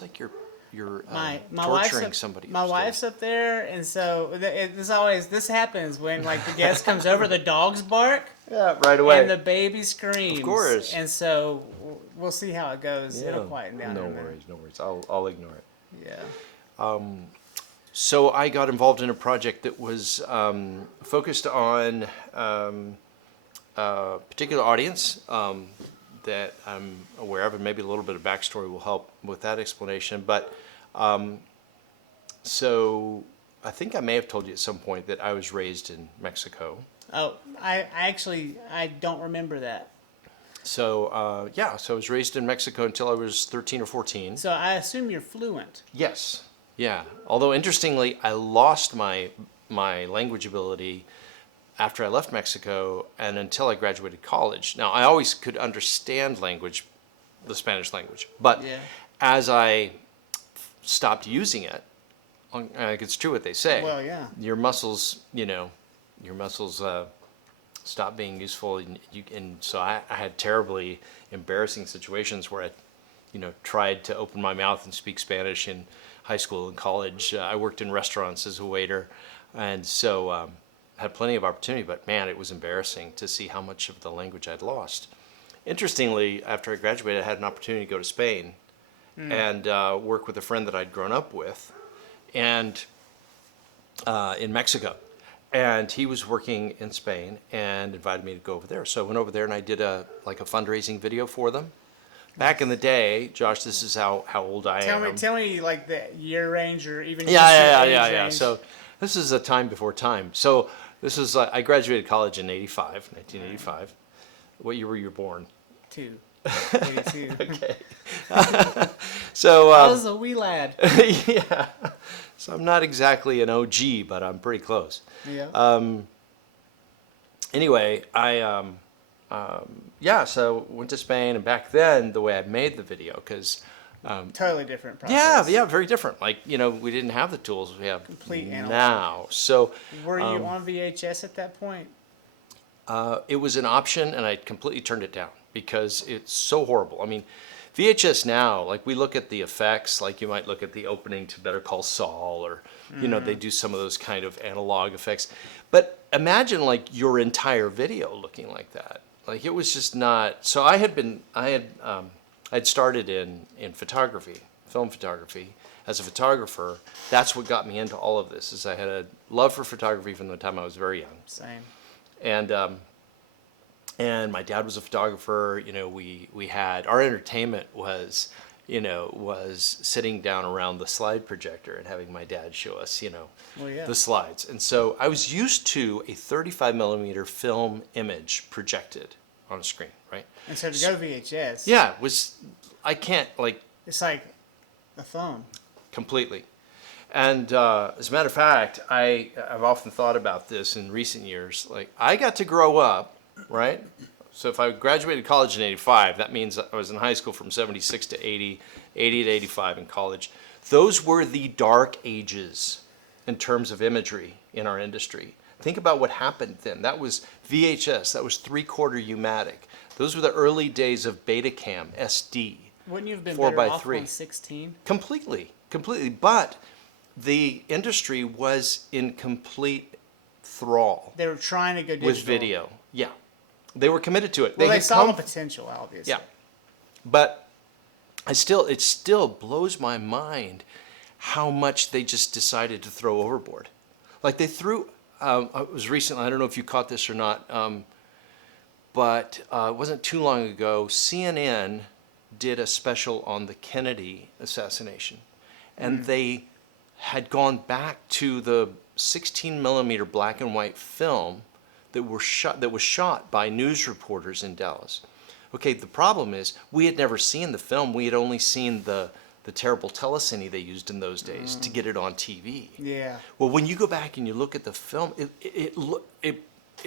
sounds like you're My torturing somebody. My upstairs. wife's up there, and so this happens when like the guest comes over. The dogs bark, Yeah, right away. and the baby screams. Of course. And so we'll see how it goes. Yeah. It'll quieten down. No in a minute. worries, no worries. I'll ignore it. Yeah. So I got involved in a project that was focused on a particular audience that I'm aware of, and maybe a little bit of backstory will help with that explanation. But so I think I may have told you at some point that I was raised in Mexico. Oh, I don't remember that. So yeah, so I was raised in Mexico until I was 13 or 14. So I assume you're fluent. Yes. Yeah. Although interestingly, I lost my language ability after I left Mexico and until I graduated college. Now, I always could understand language, the Spanish language, but Yeah. as I stopped using it, it's true what they say. Well, yeah. Your muscles, stop being useful, and so I had terribly embarrassing situations where I, tried to open my mouth and speak Spanish in high school and college. I worked in restaurants as a waiter, and so had plenty of opportunity, but man, it was embarrassing to see how much of the language I'd lost. Interestingly, after I graduated, I had an opportunity to go to Spain and work with a friend that I'd grown up with, and in Mexico. And he was working in Spain and invited me to go over there. So I went over there and I did a fundraising video for them. Back in the day, Josh, this is how old I am. Tell me like the year range or even Yeah. So this is a time before time. So this is I graduated college in 1985. What year were you born? 82. Okay. So I was a wee lad. yeah. So I'm not exactly an OG, but I'm pretty close. Yeah. Anyway, so went to Spain, and back then the way I made the video, because totally different process. yeah, very different. Like, we didn't have the tools we have Complete analog. now. So Were you on VHS at that point? it was an option, and I completely turned it down because it's so horrible. I mean, VHS now, like we look at the effects, like you might look at the opening to Better Call Saul, or they do some of those kind of analog effects. But imagine like your entire video looking like that. Like it was just not. So I'd started in photography, film photography, as a photographer. That's what got me into all of this. Is I had a love for photography from the time I was very young. Same. And my dad was a photographer. We had our entertainment was sitting down around the slide projector and having my dad show us, the slides. And so I was used to a 35 millimeter film image projected on a screen, right? And so to go VHS. Yeah, It's like a phone. completely. And as a matter of fact, I've often thought about this in recent years. Like, I got to grow up, right? So if I graduated college in 85, that means I was in high school from 76 to 80, 80 to 85 in college. Those were the dark ages in terms of imagery in our industry. Think about what happened then. That was VHS. That was 3/4 U-matic. Those were the early days of Betacam, SD. Wouldn't you have been 4 better by off 3. on 16? Completely. But the industry was in complete thrall They were trying to go digital. with video. Yeah. They were committed to it. Well, they had saw come- the potential, obviously. Yeah. But it still blows my mind how much they just decided to throw overboard. Like they threw, it was recently, I don't know if you caught this or not, but it wasn't too long ago, CNN did a special on the Kennedy assassination. And they had gone back to the 16 millimeter black and white film that was shot by news reporters in Dallas. Okay, the problem is we had never seen the film. We had only seen the terrible telecine they used in those days to get it on TV. Yeah. Well, when you go back and you look at the film, it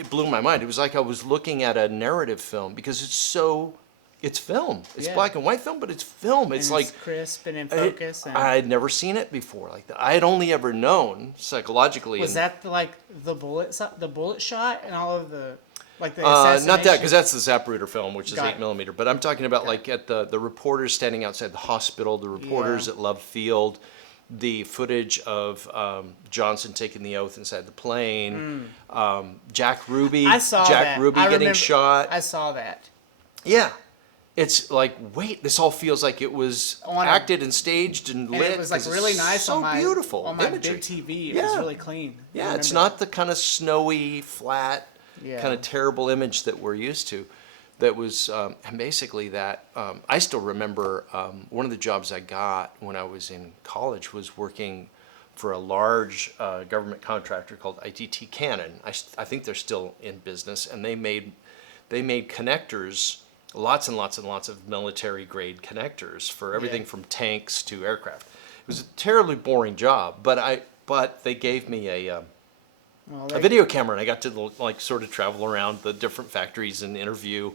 blew my mind. It was like I was looking at a narrative film because it's film. It's Yeah. black and white film, but it's film. It's And like it's crisp and in focus. I had never seen it before like that. I had only ever known psychologically. Was that like the bullet shot and all of the? Like the Not assassination? that, because that's the Zapruder film, which is Got 8 it. millimeter. But I'm talking about like at the reporters standing outside the hospital, the reporters at Love Field, the footage of Johnson taking the oath inside the plane, Jack Ruby, I saw Jack that. Ruby I getting remember, shot. I saw that. Yeah. It's like, wait, this all feels like it was acted and staged and lit. And it was like 'cause it's really nice so on my beautiful on my imagery. big TV. It Yeah. was really clean. I Yeah, it's remember not the kind of snowy, flat, kind of terrible image that we're used to. That was, and basically that, I still remember one of the jobs I got when I was in college was working for a large government contractor called ITT Cannon. I think they're still in business, and they made connectors, lots and lots and lots of military grade connectors for everything from tanks to aircraft. It was a terribly boring job, but they gave me a video camera, and I got to like sort of travel around the different factories and interview,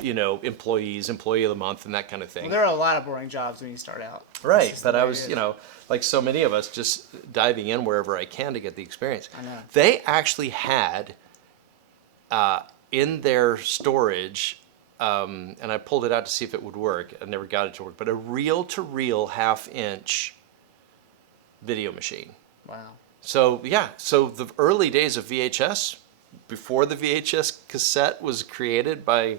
employees, employee of the month, and that kind of thing. Well, there are a lot of boring jobs when you start out. Right, but I was, like so many of us, just diving in wherever I can to get the experience. I know. They actually had in their storage, and I pulled it out to see if it would work. I never got it to work, but a reel-to-reel half-inch video machine. Wow. So the early days of VHS, before the VHS cassette was created by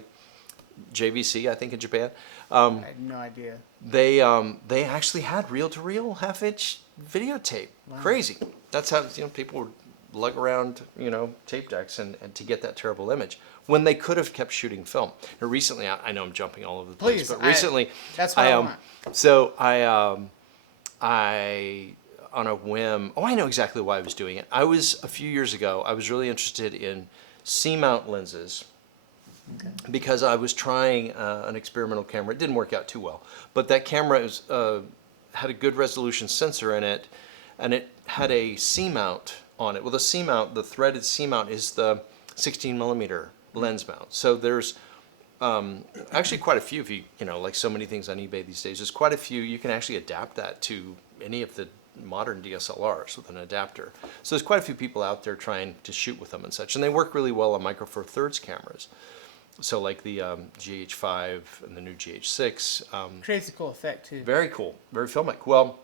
JVC, I think in Japan, I had no idea. they actually had reel-to-reel half-inch videotape. Wow. Crazy. That's how people would lug around tape decks and to get that terrible image when they could have kept shooting film. Now, recently, I know I'm jumping all over the place, but recently, that's what I want. So I on a whim. Oh, I know exactly why I was doing it. A few years ago, I was really interested in C-mount lenses. Okay. Because I was trying an experimental camera. It didn't work out too well, but that camera had a good resolution sensor in it, and it had a C-mount on it. Well, the threaded C-mount is the 16 millimeter lens mount. So there's actually quite a few. If you like so many things on eBay these days, there's quite a few. You can actually adapt that to any of the modern DSLRs with an adapter. So there's quite a few people out there trying to shoot with them and such, and they work really well on Micro Four Thirds cameras. So like the GH5 and the new GH6. Creates a cool effect too. Very cool, very filmic. Well,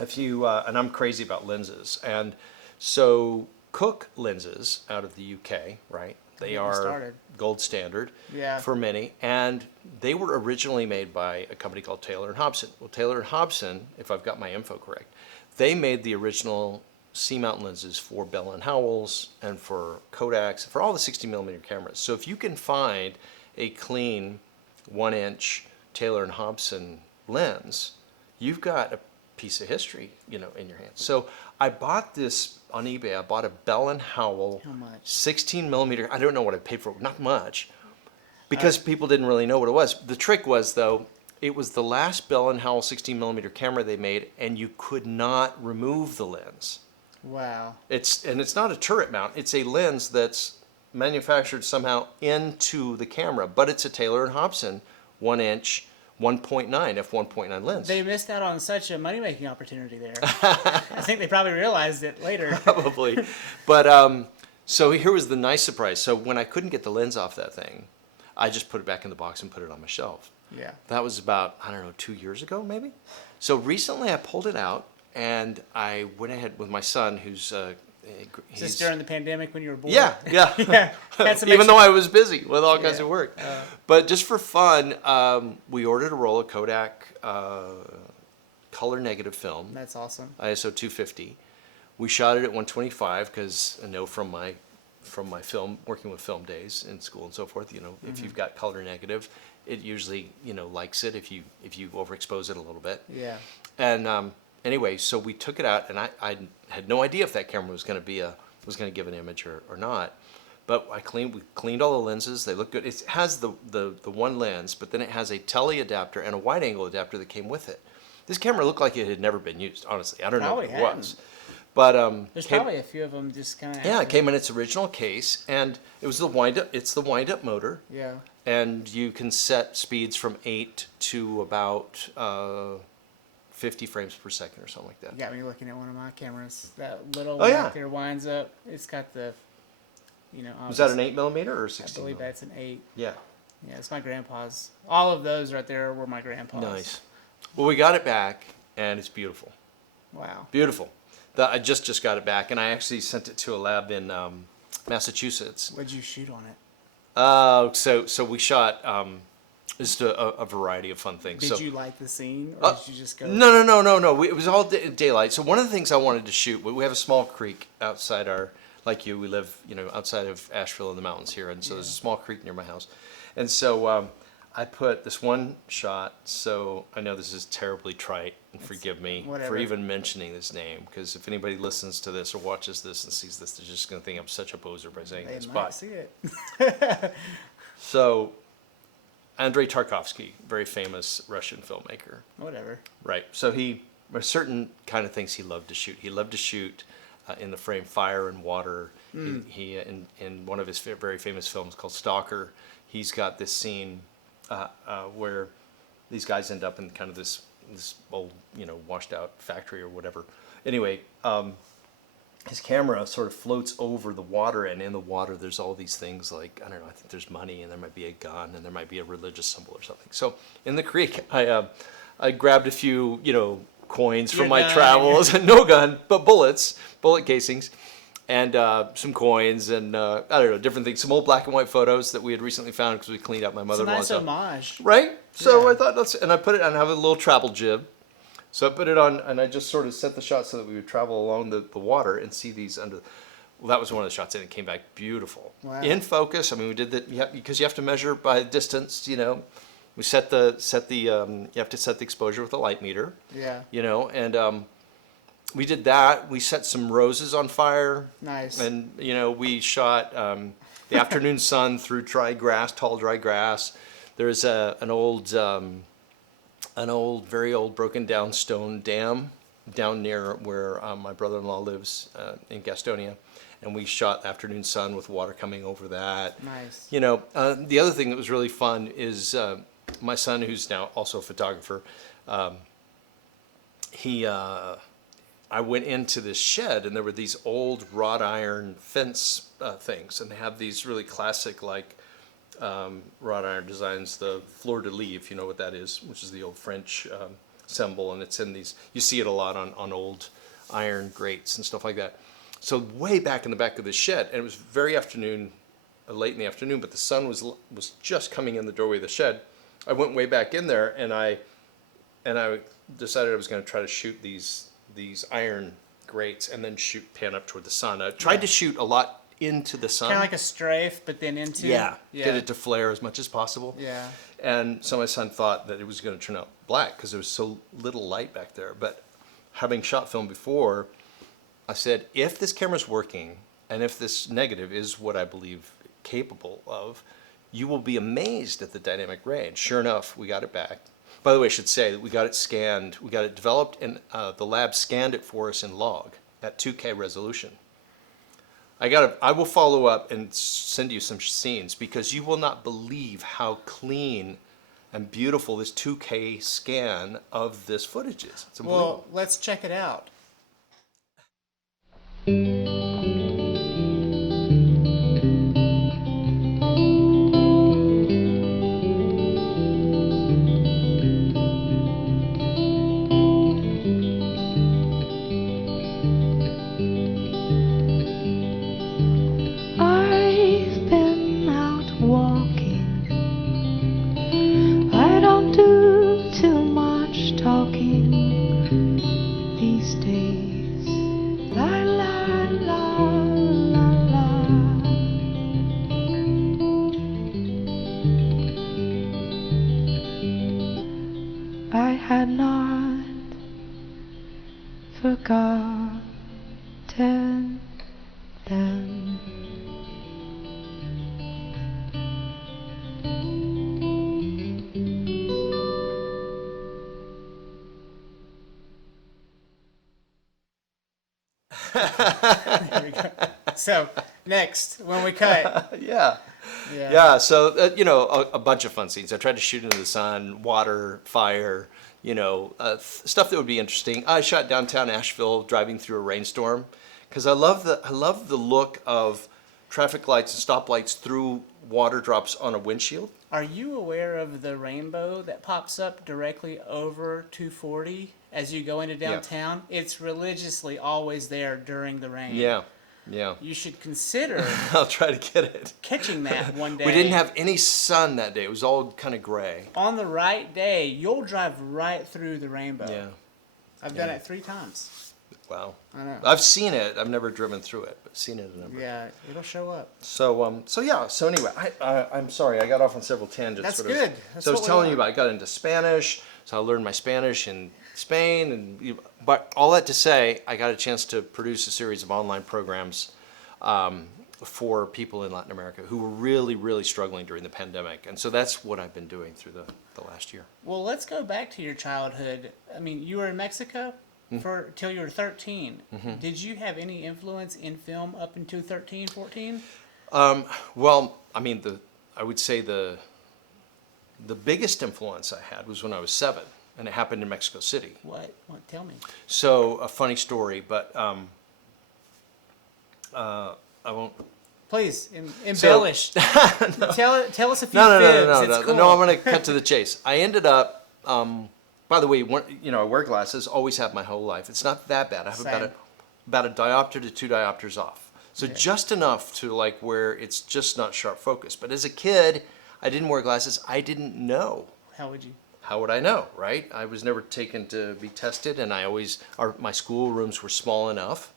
if you and I'm crazy about lenses, and so Cooke lenses out of the UK, right? They are gold standard for many, and they were originally made by a company called Taylor and Hobson. Well, Taylor and Hobson, if I've got my info correct, they made the original C-mount lenses for Bell and Howells and for Kodaks, for all the 60 millimeter cameras. So if you can find a clean 1-inch Taylor and Hobson lens, you've got a piece of history, in your hands. So I bought this on eBay. I bought a Bell and Howell 16 millimeter. I don't know what I paid for it. Not much, because people didn't really know what it was. The trick was, though, it was the last Bell and Howell 16 millimeter camera they made, and you could not remove the lens. Wow. It's not a turret mount. It's a lens that's manufactured somehow into the camera, but it's a Taylor and Hobson 1-inch 1.9 f1.9 lens. They missed out on such a money-making opportunity there. I think they probably realized it later. Probably. But so here was the nice surprise. So when I couldn't get the lens off that thing, I just put it back in the box and put it on my shelf. Yeah. That was about, 2 years ago maybe? So recently I pulled it out, and I went ahead with my son, who's Is this during the pandemic when you were born? Yeah. Even though I was busy with all kinds of work. But just for fun, we ordered a roll of Kodak color negative film. That's awesome. ISO 250. We shot it at 125 because I know from my film, working with film days in school and so forth, if you've got color negative, it usually, likes it if you overexpose it a little bit. Yeah. And anyway, so we took it out, and I had no idea if that camera was going to give an image or not. But we cleaned all the lenses. They look good. It has the one lens, but then it has a tele adapter and a wide angle adapter that came with it. This camera looked like it had never been used. Honestly, I don't know if it was. But there's probably a few of them just kind of. Yeah, it came in its original case, and it was the wind-up. It's the wind-up motor. Yeah. And you can set speeds from 8 to about 50 frames per second or something like that. You got me looking at one of my cameras. That little there winds up. It's got the You know, Was that an 8mm or I 16 believe mm? that's an 8. Yeah. Yeah, it's my grandpa's. All of those right there were my grandpa's. Nice. Well, we got it back, and it's beautiful. Wow. Beautiful. I just got it back, and I actually sent it to a lab in Massachusetts. What'd you shoot on it? So we shot just a variety of fun things. Did So, you like the scene, or did you just go? No. It was all daylight. So one of the things I wanted to shoot, we have a small creek outside like you, we live, outside of Asheville in the mountains here, and so there's a small creek near my house, and so I put this one shot. So I know this is terribly trite, and forgive me for whatever. even mentioning this name, because if anybody listens to this or watches this and sees this, they're just going to think I'm such a poser by saying They this. might But see it. so Andrei Tarkovsky, very famous Russian filmmaker. Whatever. Right. So there's certain kind of things he loved to shoot. He loved to shoot in the frame fire and water. He in one of his very famous films called Stalker, he's got this scene where these guys end up in kind of this old, washed out factory or whatever. Anyway, his camera sort of floats over the water, and in the water there's all these things like, I don't know, I think there's money, and there might be a gun, and there might be a religious symbol or something. So in the creek, I grabbed a few, coins from my travels, and no gun, but bullet casings, and some coins, and I don't know, different things, some old black and white photos that we had recently found because we cleaned out my mother-in-law's It's a house. nice homage. Right? So Yeah. I thought, and I put it, and I have a little travel jib. So I put it on, and I just sort of set the shot so that we would travel along the water and see these under. Well, that was one of the shots, and it came back beautiful. Wow. In focus. I mean, we did that because you have to measure by distance. We set the you have to set the exposure with a light meter. Yeah. And we did that. We set some roses on fire. Nice. And we shot the afternoon sun through tall dry grass. There's an old, very old, broken down stone dam down near where my brother-in-law lives in Gastonia, and we shot afternoon sun with water coming over that. Nice. The other thing that was really fun is my son, who's now also a photographer. I went into this shed, and there were these old wrought iron fence things, and they have these really classic wrought iron designs, the fleur de lis, if you know what that is, which is the old French symbol, and it's in these, you see it a lot on old iron grates and stuff like that. So way back in the back of the shed, and it was very afternoon, late in the afternoon, but the sun was just coming in the doorway of the shed. I went way back in there, and I decided I was going to try to shoot these iron grates and then pan up toward the sun. I tried to shoot a lot into the sun. Kind of like a strafe, but then into. Yeah. Get it to flare as much as possible. Yeah. And so my son thought that it was going to turn out black because there was so little light back there. But having shot film before, I said, if this camera's working and if this negative is what I believe capable of, you will be amazed at the dynamic range. Sure enough, we got it back. By the way, I should say that we got it scanned. We got it developed, and the lab scanned it for us in log at 2K resolution. I will follow up and send you some scenes because you will not believe how clean and beautiful this 2K scan of this footage is. It's unbelievable. Well, let's check it out. I've been out walking. I don't do too much talking these days. La la la la la. I had not forgotten them. There we go. So next, when we cut. Yeah. Yeah, so, a bunch of fun scenes. I tried to shoot into the sun, water, fire, stuff that would be interesting. I shot downtown Asheville driving through a rainstorm because I love the look of traffic lights and stoplights through water drops on a windshield. Are you aware of the rainbow that pops up directly over 240 as you go into downtown? It's religiously always there during the rain. Yeah, yeah. You should consider I'll try to get it. catching that one day. We didn't have any sun that day. It was all kind of gray. On the right day, you'll drive right through the rainbow. Yeah. I've done it 3 times. Wow. I know. I've seen it. I've never driven through it, but seen it a number. Yeah, it'll show up. So yeah. So anyway, I'm sorry. I got off on several tangents. That's sort of. good. That's So I was what we telling you want. about. I got into Spanish. So I learned my Spanish in Spain, but all that to say, I got a chance to produce a series of online programs for people in Latin America who were really, really struggling during the pandemic, and so that's what I've been doing through the last year. Well, let's go back to your childhood. I mean, you were in Mexico for till you were 13. Did you have any influence in film up until 13, 14? Well, I mean, I would say the biggest influence I had was when I was 7, and it happened in Mexico City. What? Tell me. So a funny story, but I won't. Please, embellish. Tell us a few No, fibs. It's cool. no. I'm going to cut to the chase. I ended up. By the way, I wear glasses. Always have my whole life. It's not that bad. I have Same. about a diopter to 2 diopters off. So Okay. just enough to like where it's just not sharp focus. But as a kid, I didn't wear glasses. I didn't know. How would you? How would I know, right? I was never taken to be tested, and my school rooms were small enough.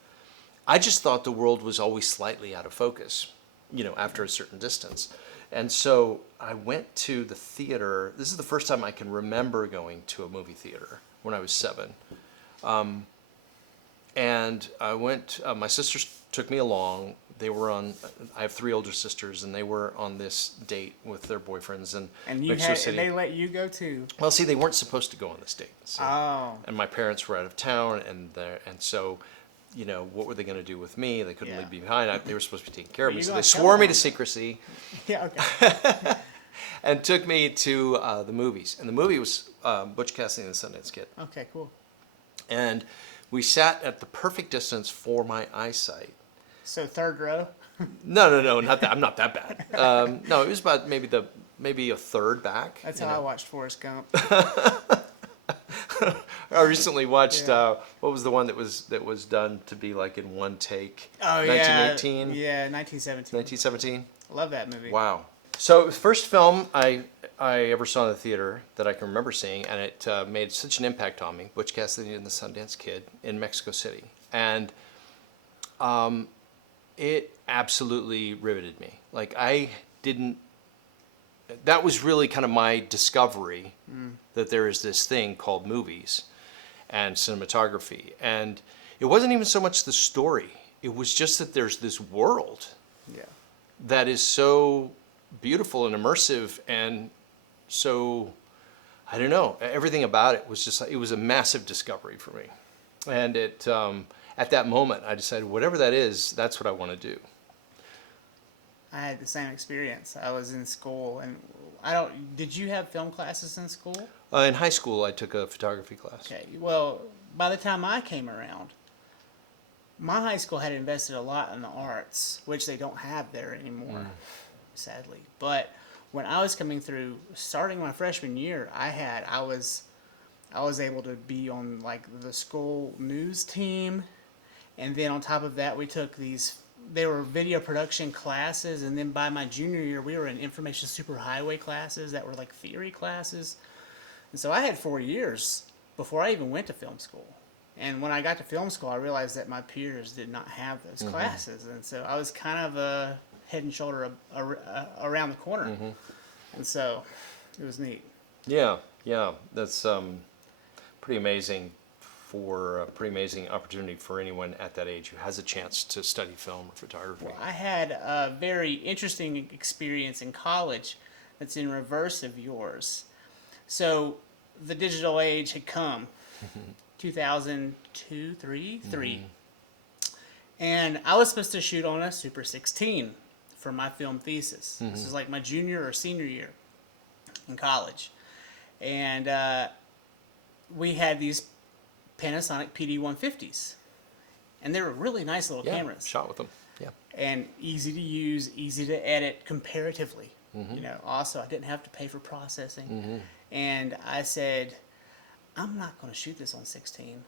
I just thought the world was always slightly out of focus, after a certain distance. And so I went to the theater. This is the first time I can remember going to a movie theater when I was 7. And I went, my sisters took me along. I have 3 older sisters, and they were on this date with their boyfriends in Mexico City. And they let you go too. Well, see, they weren't supposed to go on this date. So, Oh. and my parents were out of town, and so, what were they going to do with me? They couldn't Yeah. leave me behind. They were supposed to be taking care of Well, me, you so gotta they tell swore me them. to secrecy Yeah. Okay. and took me to the movies. And the movie was Butch Cassidy and the Sundance Kid. Okay. Cool. And we sat at the perfect distance for my eyesight. So 3rd row. No, not that. I'm not that bad. No, it was about maybe a third back. That's how I watched Forrest Gump. I recently watched Yeah. what was the one that was done to be like in one take? Oh 1918? Yeah, 1917. 1917. Love that movie. Wow. So first film I ever saw in the theater that I can remember seeing, and it made such an impact on me, Butch Cassidy and the Sundance Kid in Mexico City. And it absolutely riveted me. Like that was really kind of my discovery that there is this thing called movies and cinematography. And it wasn't even so much the story. It was just that there's this world Yeah. that is so beautiful and immersive, and so, I don't know, everything about it was just, it was a massive discovery for me. And at that moment, I decided whatever that is, that's what I want to do. I had the same experience. I was in school, and did you have film classes in school? In high school, I took a photography class. Okay. Well, by the time I came around, my high school had invested a lot in the arts, which they don't have there anymore, sadly. But when I was coming through, starting my freshman year, I was able to be on like the school news team, and then on top of that, we took they were video production classes, and then by my junior year, we were in information superhighway classes that were like theory classes. And so I had 4 years before I even went to film school. And when I got to film school, I realized that my peers did not have those classes. And so I was kind of head and shoulder around the corner. And so it was neat. Yeah, that's pretty amazing pretty amazing opportunity for anyone at that age who has a chance to study film or photography. I had a very interesting experience in college that's in reverse of yours. So the digital age had come, 2002, 3. And I was supposed to shoot on a Super 16 for my film thesis. This was like my junior or senior year in college. And we had these Panasonic PD-150s. and they were really nice little Yeah, cameras. shot with them. Yeah. And easy to use, easy to edit comparatively. Mm-hmm. Also I didn't have to pay for processing. And I said, I'm not going to shoot this on 16.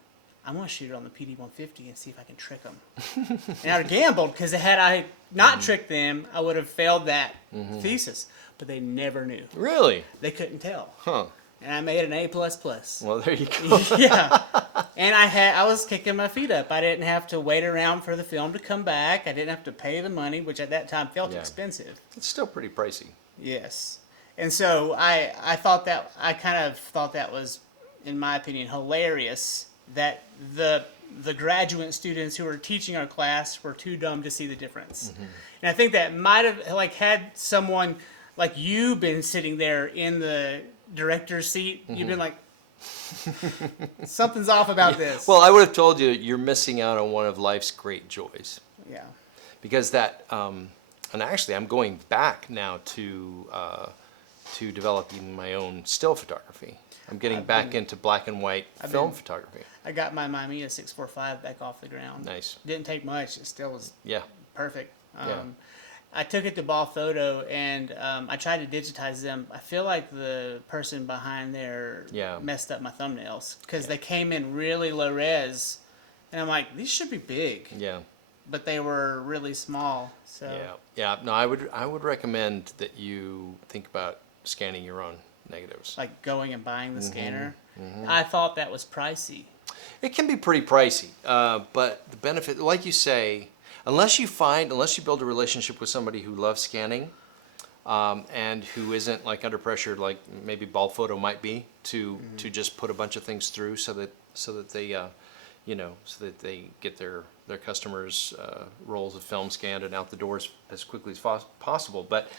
I'm going to shoot it on the PD-150 and see if I can trick them. And I gambled because had I not tricked them, I would have failed that thesis. But they never knew. Really? They couldn't tell. Huh. And I made an A++. Well, there you go. Yeah. And I was kicking my feet up. I didn't have to wait around for the film to come back. I didn't have to pay the money, which at that time felt Yeah. expensive. It's still pretty pricey. Yes. And so I kind of thought that was, in my opinion, hilarious that the graduate students who were teaching our class were too dumb to see the difference. And I think that might have had someone like you been sitting there in the director's seat, you've been like, something's off about this. Well, I would have told you you're missing out on one of life's great joys. Yeah. Because that, and actually I'm going back now to developing my own still photography. I'm getting back into black and white film photography. I got my Mamiya 645 back off the ground. Nice. Didn't take much. It still was Yeah. perfect. Yeah. I took it to Ball Photo and I tried to digitize them. I feel like the person behind there Yeah. messed up my thumbnails because they came in really low res, and I'm like, these should be big, Yeah. but they were really small. So Yeah. Yeah. No, I would recommend that you think about scanning your own negatives. like going and buying the scanner. I thought that was pricey. It can be pretty pricey, but the benefit, like you say, unless you build a relationship with somebody who loves scanning, and who isn't like under pressure, like maybe Ball Photo might be, to just put a bunch of things through so that they, so that they get their customers' rolls of film scanned and out the doors as quickly as possible. But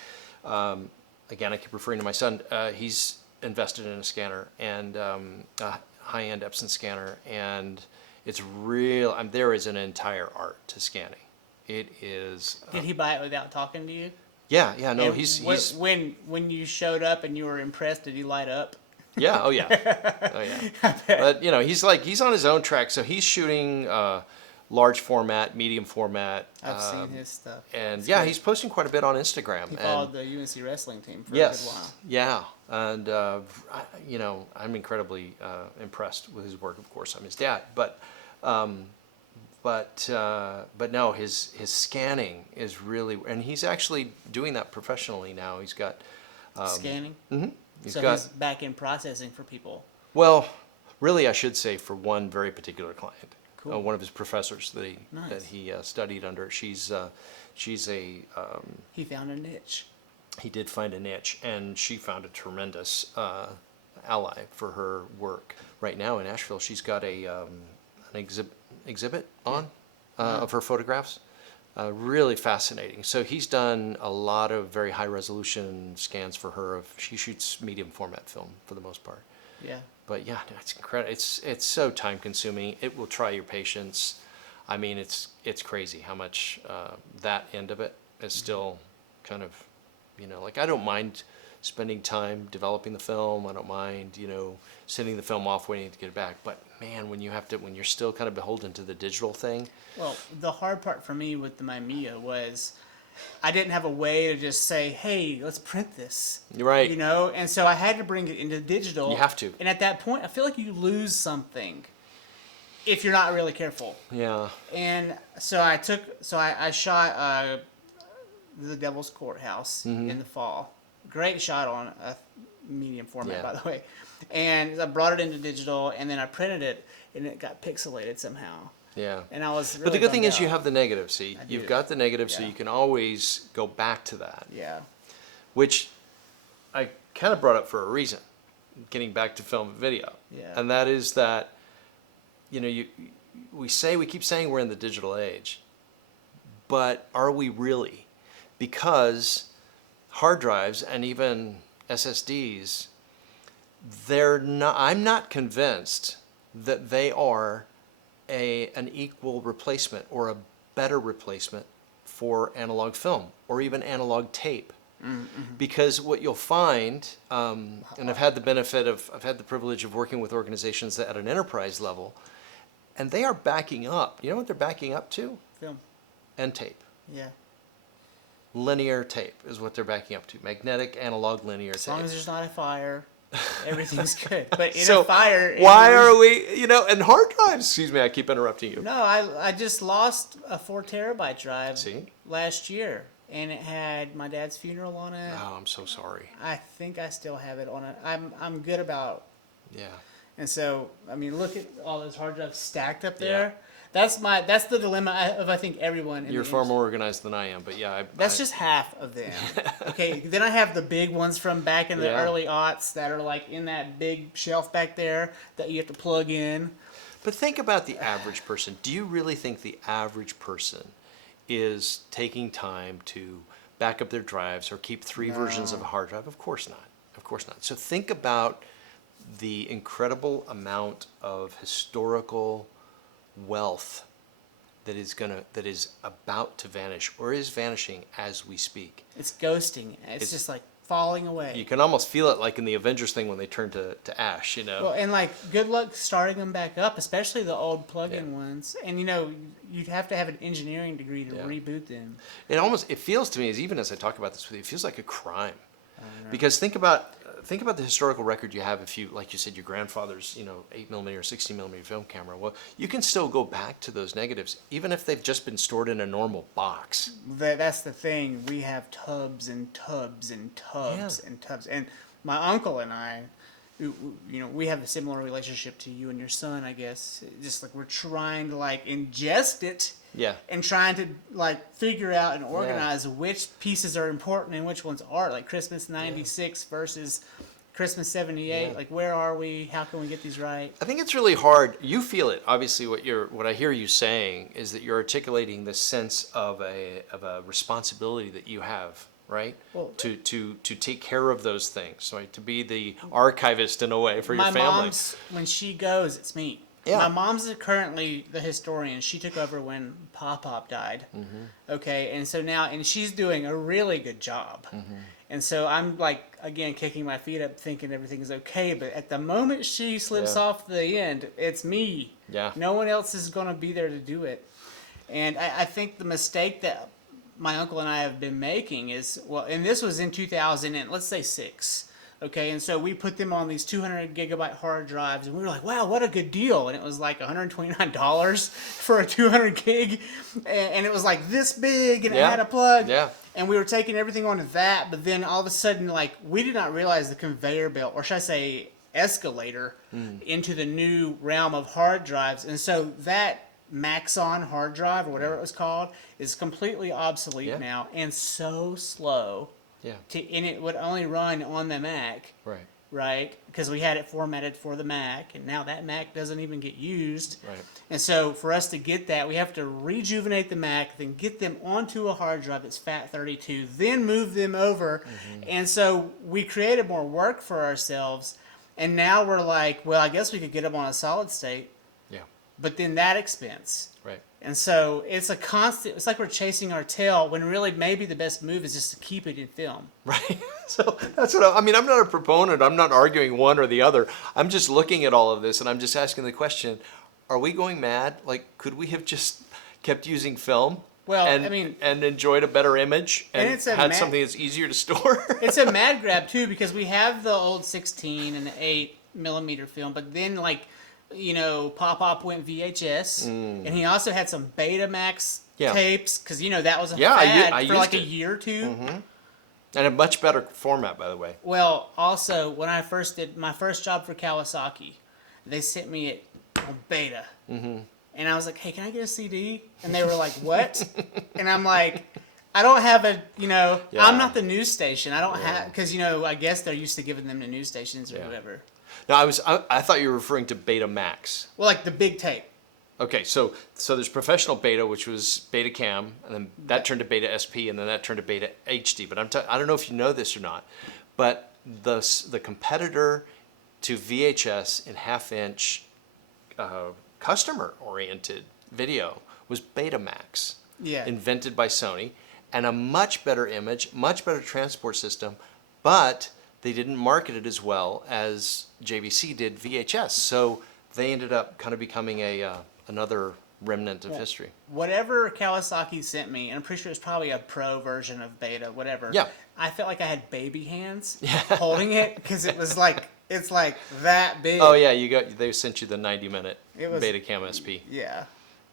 again, I keep referring to my son. He's invested in a scanner and a high-end Epson scanner, and it's real. There is an entire art to scanning. It is. Did he buy it without talking to you? Yeah. No, And he's. when you showed up and you were impressed, did he light up? Yeah. Oh yeah. Oh yeah. But he's on his own track, so he's shooting large format, medium format. I've seen his stuff. And It's yeah, great. he's posting quite a bit on Instagram. He and followed the UNC wrestling team for a good yes, while. yeah, and I'm incredibly impressed with his work. Of course, I'm his dad, but no, his scanning is really, and he's actually doing that professionally now. He's got Scanning? he's So got he's back in processing for people. well, really, I should say for one very particular client. Cool. One of his professors that Nice. he studied under. She's a He found a niche. he did find a niche, and she found a tremendous ally for her work. Right now in Asheville, she's got an exhibit on of her photographs. Really fascinating. So he's done a lot of very high resolution scans for her. She shoots medium format film for the most part. Yeah. But yeah, no, it's incredible. It's so time consuming. It will try your patience. I mean, it's crazy how much that end of it is still kind of, like I don't mind spending time developing the film. I don't mind, sending the film off, waiting to get it back. But man, when you're still kind of beholden to the digital thing. Well, the hard part for me with the Mamiya was I didn't have a way to just say, hey, let's print this. Right. And so I had to bring it into digital. You have to. And at that point, I feel like you lose something if you're not really careful. Yeah. And so I shot the Devil's Courthouse in the fall. Great shot on a medium format, Yeah. by the way. And I brought it into digital, and then I printed it, and it got pixelated somehow. Yeah. And I was really But the good thing bummed is you out. have the negative. See, you've do. got the negative, so Yeah. you can always go back to that. Yeah. Which I kind of brought up for a reason, getting back to film and video. Yeah. And that is that, we keep saying we're in the digital age, but are we really? Because hard drives and even SSDs, I'm not convinced that they are an equal replacement or a better replacement for analog film or even analog tape. Because what you'll find, and I've had the privilege of working with organizations that at an enterprise level, And they are backing up. You know what they're backing up to? Film. And tape. Yeah. Linear tape is what they're backing up to. Magnetic, analog, linear tape. As long as there's not a fire, everything's good. But in So a fire... why are we, and hard drives, excuse me, I keep interrupting you. No, I just lost a 4 terabyte drive See? last year. And it had my dad's funeral on it. Oh, I'm so sorry. I think I still have it on it. I'm good about... Yeah. And so, I mean, look at all those hard drives stacked up there. That's the dilemma of, I think, everyone. In You're the far industry. more organized than I am, but yeah. That's just half of them. Okay, then I have the big ones from back in the Yeah. early aughts that are like in that big shelf back there that you have to plug in. But think about the average person. Do you really think the average person is taking time to back up their drives or keep 3 versions of a hard drive? Of course not. Of course not. So think about the incredible amount of historical wealth that is about to vanish or is vanishing as we speak. It's ghosting. It's just like falling away. You can almost feel it like in the Avengers thing when they turn to ash, Well, and like, good luck starting them back up, especially the old plug-in Yeah. ones. And you'd have to have an engineering degree to reboot them. It feels to me, as even as I talk about this with you, it feels like a crime. Because think about the historical record you have if you, like you said, your grandfather's 8mm or 16mm film camera. Well, you can still go back to those negatives even if they've just been stored in a normal box. That's the thing. We have tubs and tubs and tubs Yeah. and tubs. And my uncle and I, we have a similar relationship to you and your son, I guess. Just like we're trying to like ingest it. Yeah. And trying to like figure out and organize which pieces are important and which ones aren't. Like Christmas '96 versus Christmas '78. Yeah. Like, where are we? How can we get these right? I think it's really hard. You feel it. Obviously, what I hear you saying is that you're articulating this sense of a responsibility that you have, right? Well, to take care of those things, right? To be the archivist in a way for your My family. mom's, when she goes, it's me. Yeah. My mom's currently the historian. She took over when Pop died. Mm-hmm. Okay, and so now, and she's doing a really good job. Mm-hmm. And so I'm like, again, kicking my feet up, thinking everything's okay. But at the moment she slips Yeah. off the end, it's me. Yeah. No one else is going to be there to do it. And I think the mistake that my uncle and I have been making is, well, and this was in 2000 and let's say 6. Okay, and so we put them on these 200 gigabyte hard drives, and we were like, wow, what a good deal. And it was like $129 for a 200 gig, and it was like this big, and it Yeah. had a plug. Yeah. And we were taking everything onto that, but then all of a sudden, like, we did not realize the conveyor belt, or should I say escalator, into the new realm of hard drives. And so that Maxon hard drive, or whatever it was called, is completely obsolete Yeah. now, and so slow. Yeah. And it would only run on the Mac, Right. right? Because we had it formatted for the Mac, and now that Mac doesn't even get used. Right. And so for us to get that, we have to rejuvenate the Mac, then get them onto a hard drive that's FAT32, then move them over. And so we created more work for ourselves, and now we're like, well, I guess we could get them on a solid state, Yeah. but then that expense. Right. And so it's a constant, it's like we're chasing our tail when really maybe the best move is just to keep it in film. Right. So that's what I mean. I'm not a proponent. I'm not arguing one or the other. I'm just looking at all of this and I'm just asking the question, are we going mad? Like, could we have just kept using film? Well, and, I mean- and enjoyed a better image and it's a had ma- something that's easier to store? It's a mad grab too because we have the old 16 and the 8mm film, but then like, Pop went VHS, and he also had some Betamax Yeah. tapes because that was a Yeah, fad I for used like a it. year or two. And a much better format, by the way. Well, also when I first did my first job for Kawasaki, they sent me it on beta, and I was like, "Hey, can I get a CD?" And they were like, "What?" And I'm like, "I don't have a I'm not the news station. I don't have because I guess they're used to giving them to news stations or Yeah. whatever." No, I thought you were referring to Betamax. Well, like the big tape. Okay, so there's professional beta, which was Beta Cam, and then that turned to Beta SP, and then that turned to Beta HD. But I don't know if you know this or not, but the competitor to VHS in half-inch customer-oriented video was Betamax, Yeah. invented by Sony, and a much better image, much better transport system, but they didn't market it as well as JVC did VHS. So they ended up kind of becoming a another remnant of history. Whatever Kawasaki sent me, and I'm pretty sure it's probably a pro version of beta, whatever. Yeah. I felt like I had baby hands holding it because it was like it's like that big. Oh yeah, they sent you the 90-minute It was- Betacam SP. Yeah.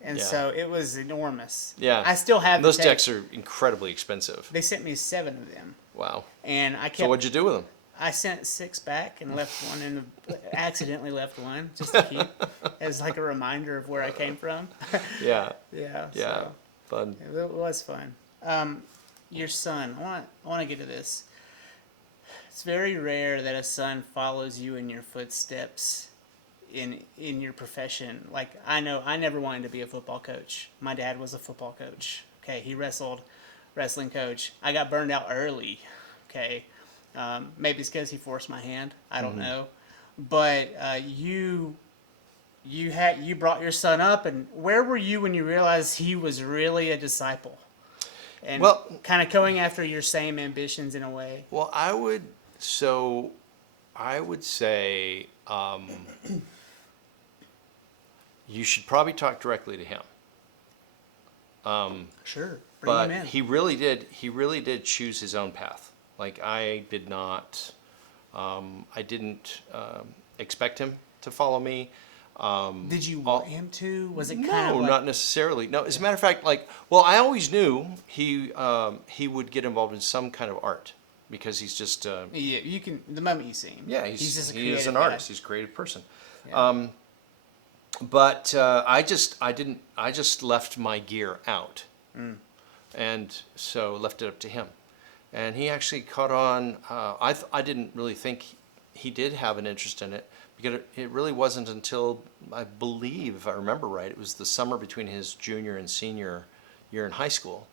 And Yeah. so it was enormous. Yeah. I still have Those the tape. decks are incredibly expensive. They sent me 7 of them, Wow. and I kept. So what'd you do with them? I sent 6 back and left one in the. Accidentally left one just to keep as like a reminder of where I came from. Yeah. Yeah. Yeah. So Fun. it was fun. Your son. I want to get to this. It's very rare that a son follows you in your footsteps in your profession. Like I know I never wanted to be a football coach. My dad was a football coach. Okay, he wrestling coach. I got burned out early. Okay, maybe it's because he forced my hand. I don't know, but you brought your son up, and where were you when you realized he was really a disciple? And Well- kind of going after your same ambitions in a way. Well, I would say you should probably talk directly to him. Sure, bring him But in. he really did choose his own path. Like I did not, I didn't expect him to follow me. Did you want him to? Was it kind No, of like, not necessarily. No, as a matter of fact, I always knew he would get involved in some kind of art because he's just Yeah, you can. The moment you see him, yeah, just a he is creative an guy. artist. He's a creative person. Yeah. But I just left my gear out, and so left it up to him, and he actually caught on. I didn't really think he did have an interest in it because it really wasn't until I believe, if I remember right, it was the summer between his junior and senior year in high school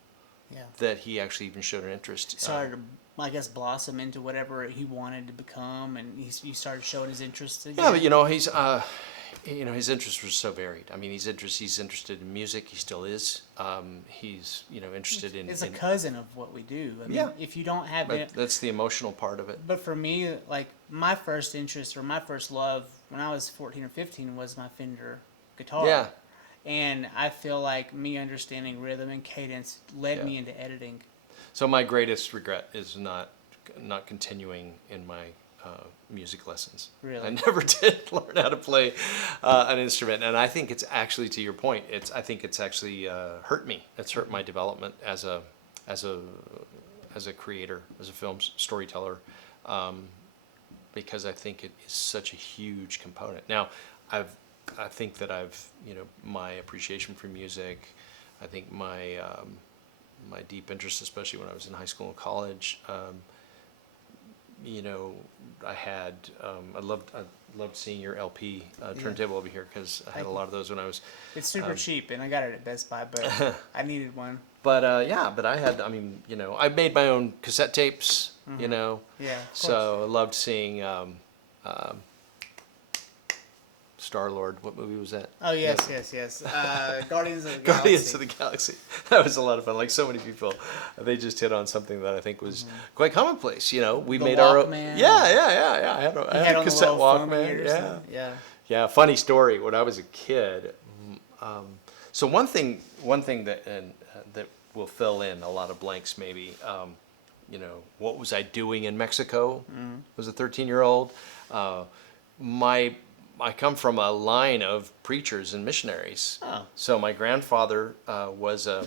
Yeah. that he actually even showed an interest. Started to, I guess, blossom into whatever he wanted to become, and he started showing his interest again. Yeah, but he's his interests were so varied. I mean, he's interested in music. He still is. He's interested in. It's a cousin of what we do. I mean, Yeah. if you don't have But it, that's the emotional part of it. but for me, like my first interest or my first love when I was 14 or 15 was my Fender guitar. Yeah. And I feel like me understanding rhythm and cadence led Yeah. me into editing. So my greatest regret is not continuing in my music lessons. Really? I never did learn how to play an instrument, and I think it's actually, to your point, I think it's actually hurt me. It's hurt my development as a creator, as a film storyteller, because I think it is such a huge component. Now, I think that my appreciation for music, I think my deep interest, especially when I was in high school and college, I loved seeing your LP turntable over here because I had Thank a you. lot of those when I was. It's super cheap, and I got it at Best Buy, but I needed one. But I had, I made my own cassette tapes, Yeah, of so I loved seeing Star-Lord. What movie was that? Oh yes. Guardians of the Galaxy. Guardians of the Galaxy. That was a lot of fun. Like so many people, they just hit on something that I think was quite commonplace. We The made our own. Walkman. Yeah. I had You a had on the cassette little foam Walkman. ears Yeah. and- yeah. Yeah, funny story. When I was a kid, so one thing that will fill in a lot of blanks, maybe. What was I doing in Mexico? Was a 13-year-old. I come from a line of preachers and missionaries. Oh. So my grandfather was a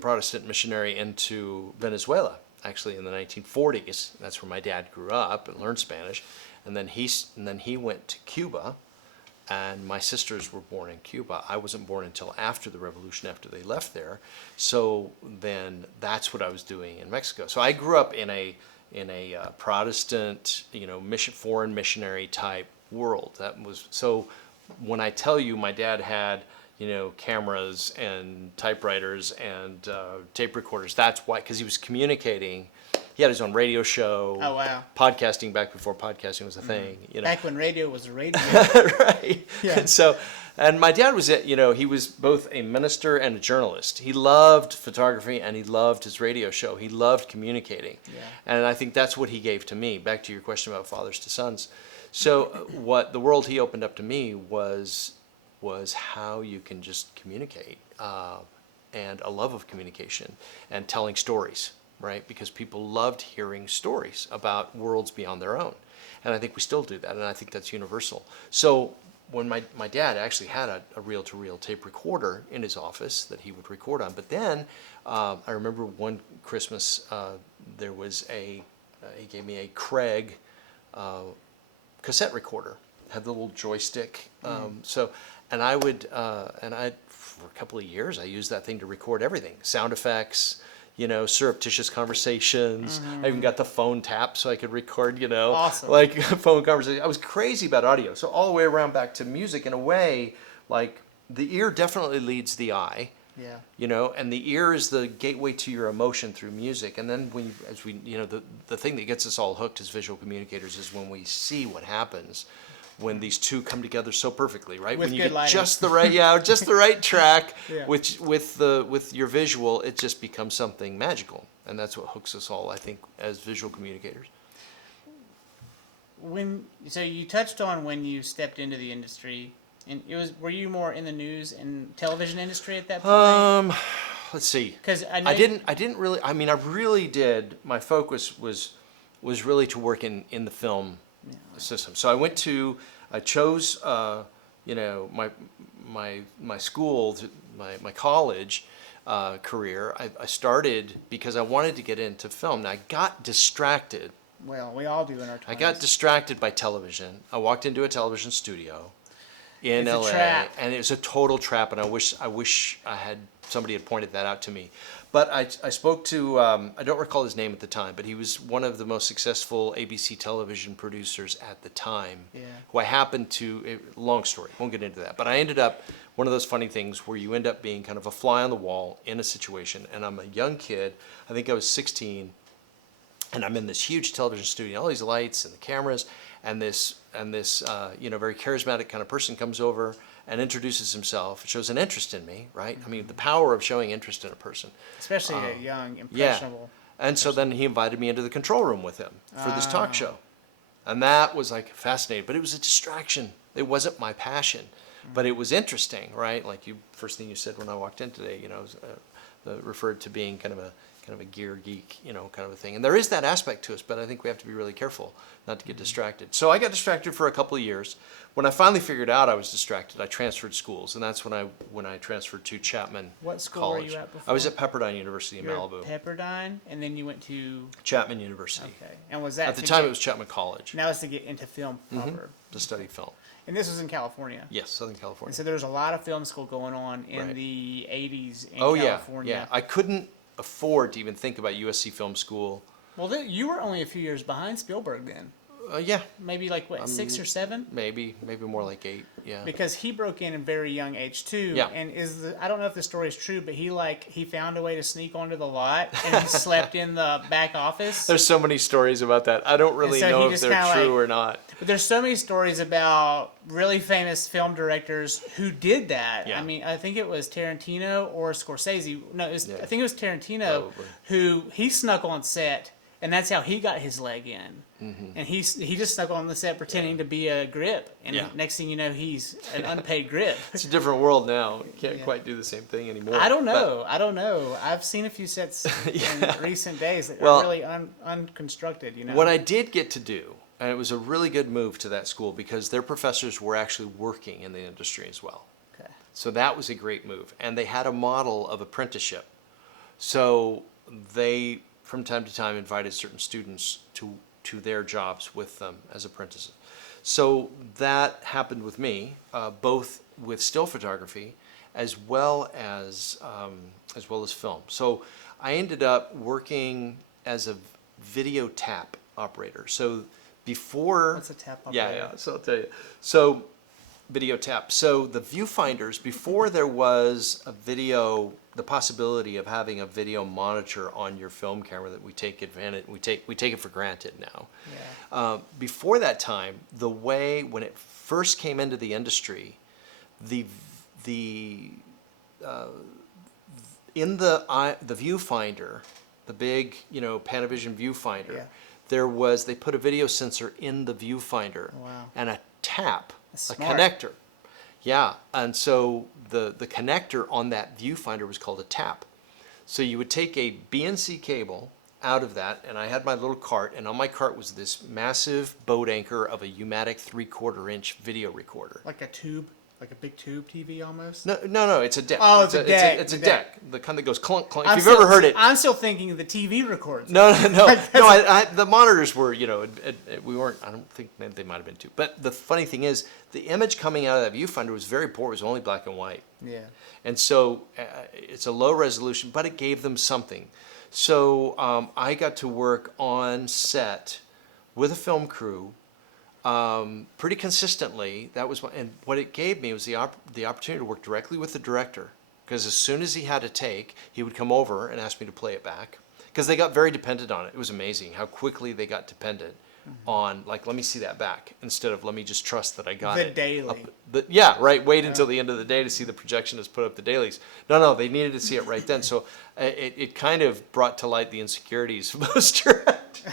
Protestant missionary into Venezuela, actually in the 1940s. That's where my dad grew up and learned Spanish, and then he went to Cuba, and my sisters were born in Cuba. I wasn't born until after the revolution, after they left there. So then that's what I was doing in Mexico. So I grew up in a Protestant, foreign missionary type world. That was so. When I tell you, my dad had cameras and typewriters and tape recorders. That's why, because he was communicating. He had his own radio show. Oh wow. Podcasting back before podcasting was a thing. Back when radio was a radio. Right. Yeah. And my dad was, he was both a minister and a journalist. He loved photography and he loved his radio show. He loved communicating. Yeah. And I think that's what he gave to me. Back to your question about fathers to sons. So what the world he opened up to me was how you can just communicate, and a love of communication and telling stories, right? Because people loved hearing stories about worlds beyond their own. And I think we still do that, and I think that's universal. So when my dad actually had a reel-to-reel tape recorder in his office that he would record on, but then I remember one Christmas there was he gave me a Craig cassette recorder, had the little joystick. And I would, for a couple of years, I used that thing to record everything, sound effects, surreptitious conversations. I even got the phone tap so I could record, Awesome. like phone conversation. I was crazy about audio. So all the way around back to music, in a way, like the ear definitely leads the eye. Yeah. And the ear is the gateway to your emotion through music. And then the thing that gets us all hooked as visual communicators is when we see what happens when these two come together so perfectly, right? With when you good get lighting. just the right track Yeah. with your visual, it just becomes something magical. And that's what hooks us all, I think, as visual communicators. So you touched on when you stepped into the industry, and were you more in the news and television industry at that point? Let's see. 'Cause I know I didn't really. I mean, I really did. My focus was really to work in the film system. So I chose, my school, my college career. I started because I wanted to get into film. Now I got distracted. Well, we all do in our 20s. I got distracted by television. I walked into a television studio in It's a LA, trap. and it was a total trap. And I wish I had somebody had pointed that out to me. But I spoke to I don't recall his name at the time, but he was one of the most successful ABC television producers at the time. Yeah. Who I happened to. Long story, won't get into that. But I ended up one of those funny things where you end up being kind of a fly on the wall in a situation. And I'm a young kid. I think I was 16. And I'm in this huge television studio, all these lights and the cameras, and this very charismatic kind of person comes over and introduces himself, shows an interest in me, right? I mean, the power of showing interest in a person. Especially a young, Yeah. impressionable. And so then he invited me into the control room with him for this talk show. And that was like fascinating, but it was a distraction. It wasn't my passion, but it was interesting, right? Like first thing you said when I walked in today, referred to being kind of a gear geek, kind of a thing. And there is that aspect to us, but I think we have to be really careful not to get distracted. So I got distracted for a couple of years. When I finally figured out I was distracted, I transferred schools, and that's when I transferred to Chapman What school College. were you at before? I was at Pepperdine University in You were Malibu. at Pepperdine, and then you went to... Chapman University. Okay. And was that At the time, it was Chapman College Now it's to get into film proper. to study film. And this was in California. Yes, Southern California. And so there was a lot of film school going on in Right. the 80s in Oh California. yeah. I couldn't afford to even think about USC Film School. Well, you were only a few years behind Spielberg then. Yeah, Maybe like, 6 or 7? maybe more like 8. Yeah. Because he broke in a very young age too. Yeah. And I don't know if the story is true, but he found a way to sneak onto the lot and he slept in the back office. There's so many stories about that. I don't really so know he if just they're kinda true like- or not. But there's so many stories about really famous film directors who did that. Yeah. I mean, I think it was Tarantino or Scorsese. No, Yeah. I think it was Tarantino Probably. who he snuck on set, and that's how he got his leg in. Mm-hmm. And he just snuck on the set pretending to be a grip, and Yeah. next thing you know, he's an unpaid grip. It's a different world now. You can't Yeah. quite do the same thing anymore. I don't But- know. I don't know. I've seen a few sets in recent days that Well, are really unconstructed. What I did get to do, and it was a really good move to that school because their professors were actually working in the industry as well. Okay. So that was a great move. And they had a model of apprenticeship. So they, from time to time, invited certain students to their jobs with them as apprentices. So that happened with me, both with still photography as well as film. So I ended up working as a video tap operator. So before... What's a tap Yeah, operator? yeah. So I'll tell you. So video tap. So the viewfinders, before there was the possibility of having a video monitor on your film camera that we take it for granted now. Yeah. Before that time, when it first came into the industry, in the viewfinder, the big Panavision viewfinder, Yeah. they put a video sensor in the viewfinder Wow. and a tap, That's a smart. connector. Yeah, and so the connector on that viewfinder was called a tap. So you would take a BNC cable out of that, and I had my little cart, and on my cart was this massive boat anchor of a U-matic 3/4-inch video recorder. Like a tube, like a big tube TV almost. No, it's a deck. Oh, it's a deck. It's a The deck. The kind that goes clunk, clunk. I'm If you've ever heard it. I'm still thinking of the TV records. No. The monitors were, we weren't. I don't think they might have been too. But the funny thing is, the image coming out of that viewfinder was very poor. It was only black and white. Yeah. And so it's a low resolution, but it gave them something. So I got to work on set with a film crew pretty consistently. That was and what it gave me was the opportunity to work directly with the director. Because as soon as he had a take, he would come over and ask me to play it back. Because they got very dependent on it. It was amazing how quickly they got dependent on, like, let me see that back, instead of let me just trust that I got The it. daily. Yeah, right. Wait until the end of the day to see the projectionist put up the dailies. No, they needed to see it right then. So it kind of brought to light the insecurities of those directors.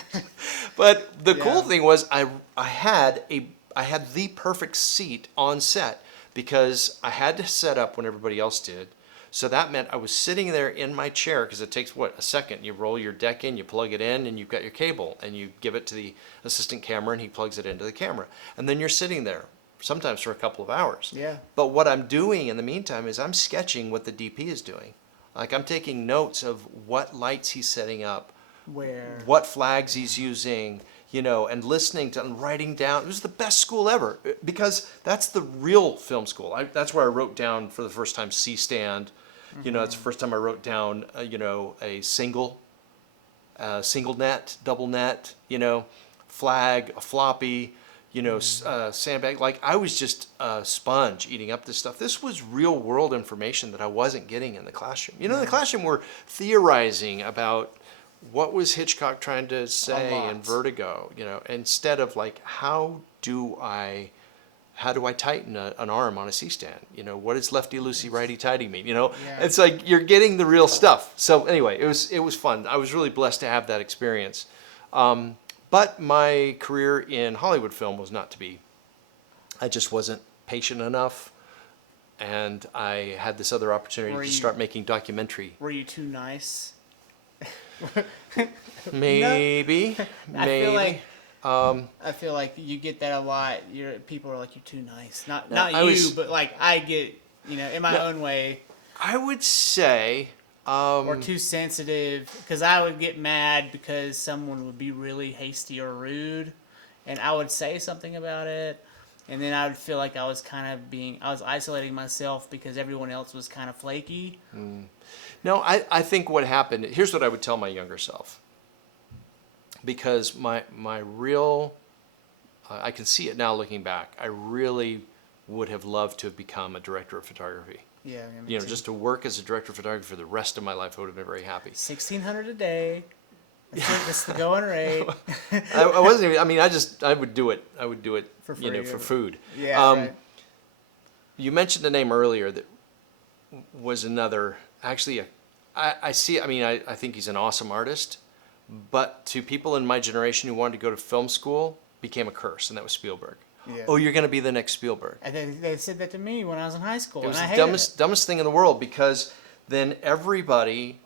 But the cool thing was I had the perfect seat on set because I had to set up when everybody else did. So that meant I was sitting there in my chair because it takes, a second. You roll your deck in, you plug it in, and you've got your cable. And you give it to the assistant camera, and he plugs it into the camera. And then you're sitting there, sometimes for a couple of hours. Yeah. But what I'm doing in the meantime is I'm sketching what the DP is doing. Like, I'm taking notes of what lights he's setting up, Where? what flags he's using, and listening to and writing down. It was the best school ever because that's the real film school. That's where I wrote down for the first time C-stand. It's the first time I wrote down, a single net, double net, flag, a floppy, sandbag. Like, I was just a sponge eating up this stuff. This was real world information that I wasn't getting in the classroom. In the classroom we're theorizing about what was Hitchcock trying to say in Vertigo, instead of like, how do I tighten an arm on a C-stand? What does lefty loosey righty tighty mean? It's like you're getting the real stuff. So anyway, it was fun. I was really blessed to have that experience. But my career in Hollywood film was not to be. I just wasn't patient enough, and I had this other opportunity to start making documentary. Were you too nice? Maybe. I feel like you get that a lot. People are like, you're too nice. Not but like I get, in my own way. I would say. Or too sensitive, because I would get mad because someone would be really hasty or rude, and I would say something about it, and then I would feel like I was isolating myself because everyone else was kind of flaky. No, I think what happened, here's what I would tell my younger self. Because my real, I can see it now looking back, I really would have loved to have become a director of photography. Yeah, Just to work as a director of photography for the rest of my life, I would have been very happy. $1,600 a day. That's the going rate. I wasn't even, I would do it. I would do it For free, for food. Yeah, right. You mentioned a name earlier that was another, actually, I think he's an awesome artist, but to people in my generation who wanted to go to film school, became a curse, and that was Spielberg. Yeah. Oh, you're going to be the next Spielberg. And they said that to me when I was in high school. It was and I the hated dumbest thing in the world, because then everybody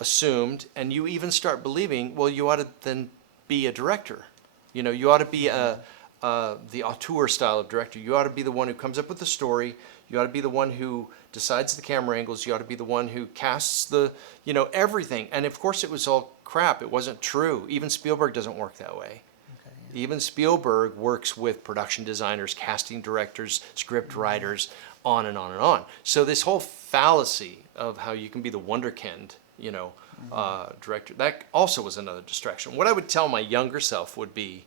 assumed, and you even start believing, well, you ought to then be a director. You ought to be the auteur style of director. You ought to be the one who comes up with the story. You ought to be the one who decides the camera angles. You ought to be the one who casts the, everything. And of course it was all crap. It wasn't true. Even Spielberg doesn't work that way. Even Spielberg works with production designers, casting directors, script writers, on and on and on. So this whole fallacy of how you can be the wunderkind, director, that also was another distraction. What I would tell my younger self would be,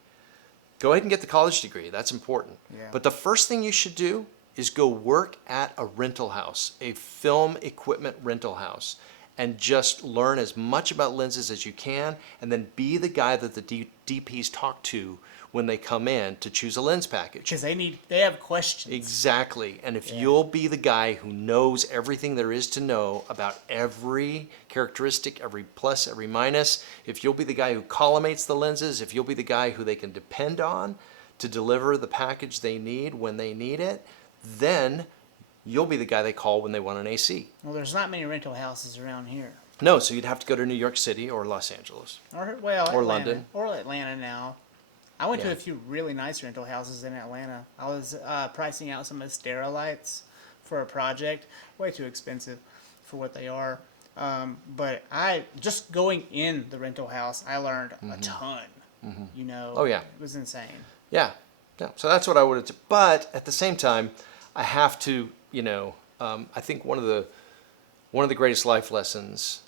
go ahead and get the college degree. That's important. Yeah. But the first thing you should do is go work at a rental house, a film equipment rental house, and just learn as much about lenses as you can, and then be the guy that the DPs talk to when they come in to choose a lens package. Because they have questions. Exactly. And if Yeah. you'll be the guy who knows everything there is to know about every characteristic, every plus, every minus, if you'll be the guy who collimates the lenses, if you'll be the guy who they can depend on to deliver the package they need when they need it, then you'll be the guy they call when they want an AC. Well, there's not many rental houses around here. No, so you'd have to go to New York City or Los Angeles. Or Or Atlanta, London. Or Atlanta now. I went to Yeah. a few really nice rental houses in Atlanta. I was pricing out some Astera lights for a project. Way too expensive for what they are. But I just going in the rental house, I learned a ton. You know. Oh, yeah. It was insane. Yeah, yeah. So that's what I would have. But at the same time, I have to, I think one of the greatest life lessons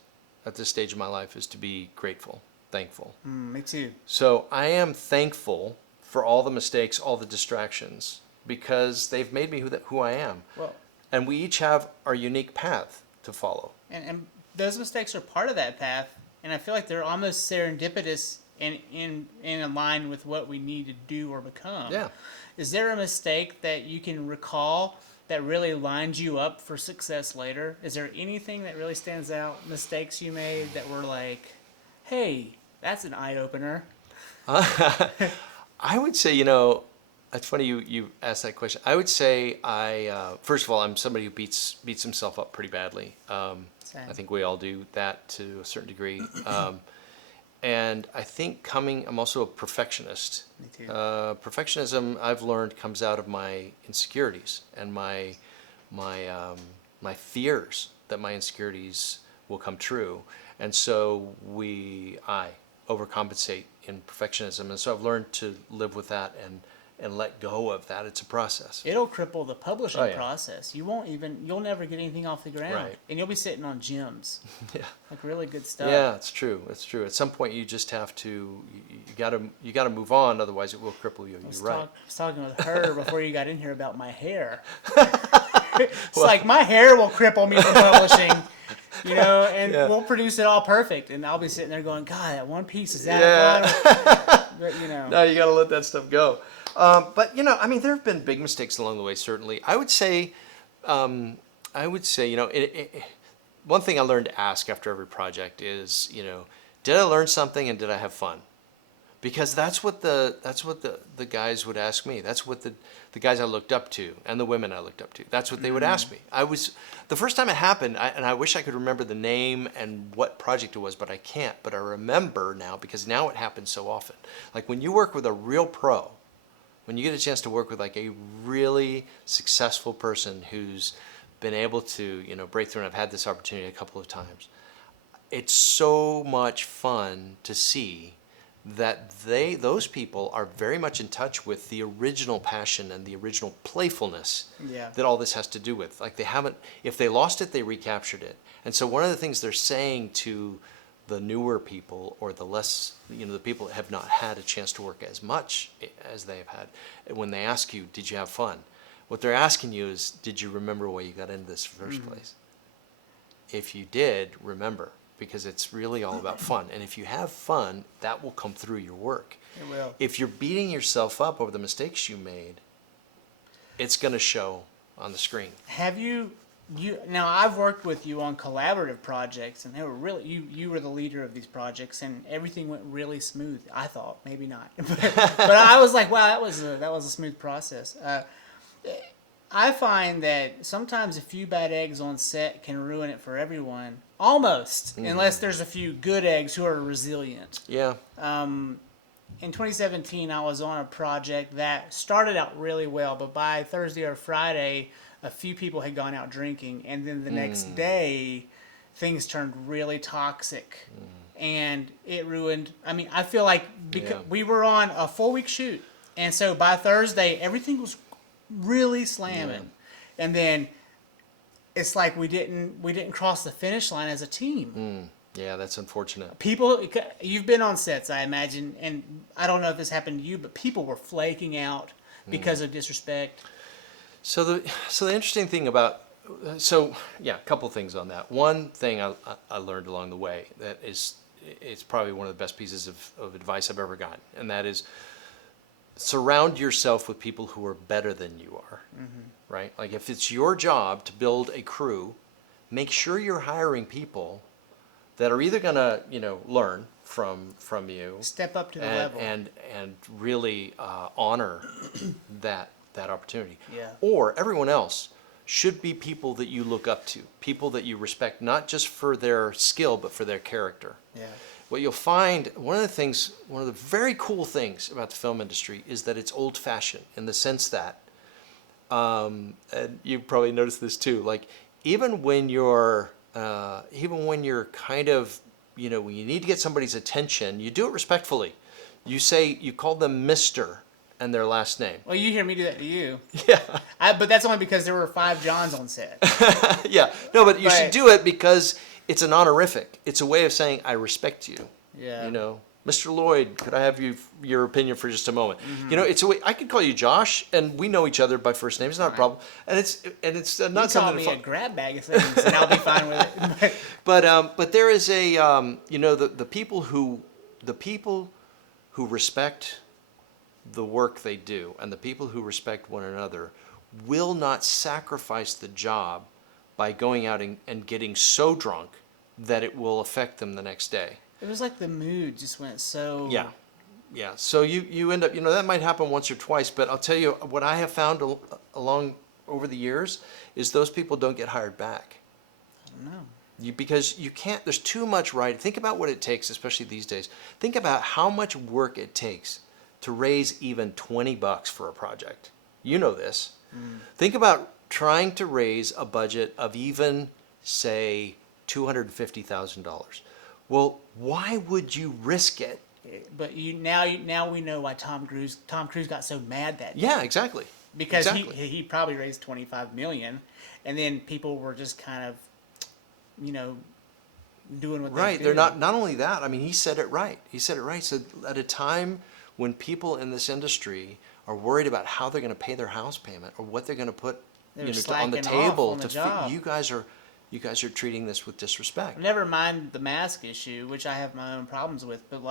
at this stage of my life is to be grateful, thankful. Me too. So I am thankful for all the mistakes, all the distractions, because they've made me who I am. Well, And we each have our unique path to follow. and those mistakes are part of that path, and I feel like they're almost serendipitous and in line with what we need to do or become. Yeah. Is there a mistake that you can recall that really lined you up for success later? Is there anything that really stands out, mistakes you made that were like, hey, that's an eye-opener? I would say, it's funny you asked that question. I would say first of all, I'm somebody who beats himself up pretty badly. Same. I think we all do that to a certain degree. And I think I'm also a perfectionist. Me too. Perfectionism, I've learned, comes out of my insecurities and my fears that my insecurities will come true. And so I overcompensate in perfectionism. And so I've learned to live with that and let go of that. It's a process. It'll cripple the publishing Oh, yeah. process. You'll never get anything off the ground. Right. And you'll be sitting on gems. Yeah. Like really good stuff. Yeah, it's true. It's true. At some point, you just have to. You gotta move on. Otherwise, it will cripple you. You're right. I was talking with her before you got in here about my hair. It's like my hair will cripple me from publishing, and Yeah. we'll produce it all perfect, and I'll be sitting there going, God, that one piece is out Yeah. of line. But No, you gotta let that stuff go. But there have been big mistakes along the way. Certainly, I would say, one thing I learned to ask after every project is, did I learn something and did I have fun? Because that's what the guys would ask me. That's what the guys I looked up to and the women I looked up to. That's what they would ask me. The first time it happened, and I wish I could remember the name and what project it was, but I can't. But I remember now because now it happens so often. Like when you work with a real pro, when you get a chance to work with like a really successful person who's been able to, break through, and I've had this opportunity a couple of times, it's so much fun to see that those people are very much in touch with the original passion and the original playfulness Yeah. that all this has to do with. Like if they lost it, they recaptured it. And so one of the things they're saying to the newer people or the less, the people that have not had a chance to work as much as they have had, when they ask you, did you have fun? What they're asking you is, did you remember why you got into this in the first place? If you did, remember, because it's really all about fun. And if you have fun, that will come through your work. It will. If you're beating yourself up over the mistakes you made, it's going to show on the screen. Have you now I've worked with you on collaborative projects, and they were really you were the leader of these projects, and everything went really smooth. I thought, maybe not, but I was like, wow, that was a smooth process. I find that sometimes a few bad eggs on set can ruin it for everyone, almost, unless there's a few good eggs who are resilient. Yeah. In 2017, I was on a project that started out really well, but by Thursday or Friday, a few people had gone out drinking, and then the next day, things turned really toxic, and it ruined. I mean, I feel like because we were on a 4-week shoot, and so by Thursday, everything was really slamming, and then it's like we didn't cross the finish line as a team. Yeah, that's unfortunate. People, you've been on sets, I imagine, and I don't know if this happened to you, but people were flaking out because of disrespect. So the interesting thing about, a couple things on that. One thing I learned along the way that is, it's probably one of the best pieces of advice I've ever gotten, and that is, surround yourself with people who are better than you are, right? Like if it's your job to build a crew, make sure you're hiring people that are either going to, learn from you, Step up to the and level. and really honor that opportunity. Yeah. Or everyone else should be people that you look up to, people that you respect, not just for their skill, but for their character. Yeah. What you'll find, one of the very cool things about the film industry is that it's old-fashioned in the sense that, and you probably noticed this too, like even when you're kind of, when you need to get somebody's attention, you do it respectfully. You call them Mr. and their last name. Well, you hear me do that to you. Yeah. But that's only because there were 5 Johns on set. Yeah. No, but you should But- do it because it's an honorific. It's a way of saying, I respect you. Yeah. Mr. Lloyd, could I have your opinion for just a moment? It's a way. I could call you Josh, and we know each other by first name. It's not a problem, and it's not You call something me to a grab bag of things, and I'll be fine with it. But there is a the people who respect the work they do, and the people who respect one another will not sacrifice the job by going out and getting so drunk that it will affect them the next day. It was like the mood just went so. Yeah. So you end up, that might happen once or twice, but I'll tell you what I have found along over the years is those people don't get hired back. I don't know. Because you can't, there's too much writing. Think about what it takes, especially these days. Think about how much work it takes to raise even $20 for a project. You know this. Think about trying to raise a budget of even, say, $250,000. Well, why would you risk it? But now we know why Tom Cruise got so mad that day. Yeah, exactly. Because Exactly. he probably raised 25 million, and then people were just kind of, doing what Right. they They're do. not only that, I mean, he said it right. So at a time when people in this industry are worried about how they're going to pay their house payment or what they're going to put They're on the slacking off table on the to job. you guys are treating this with disrespect. Never mind the mask issue, which I have my own problems with, but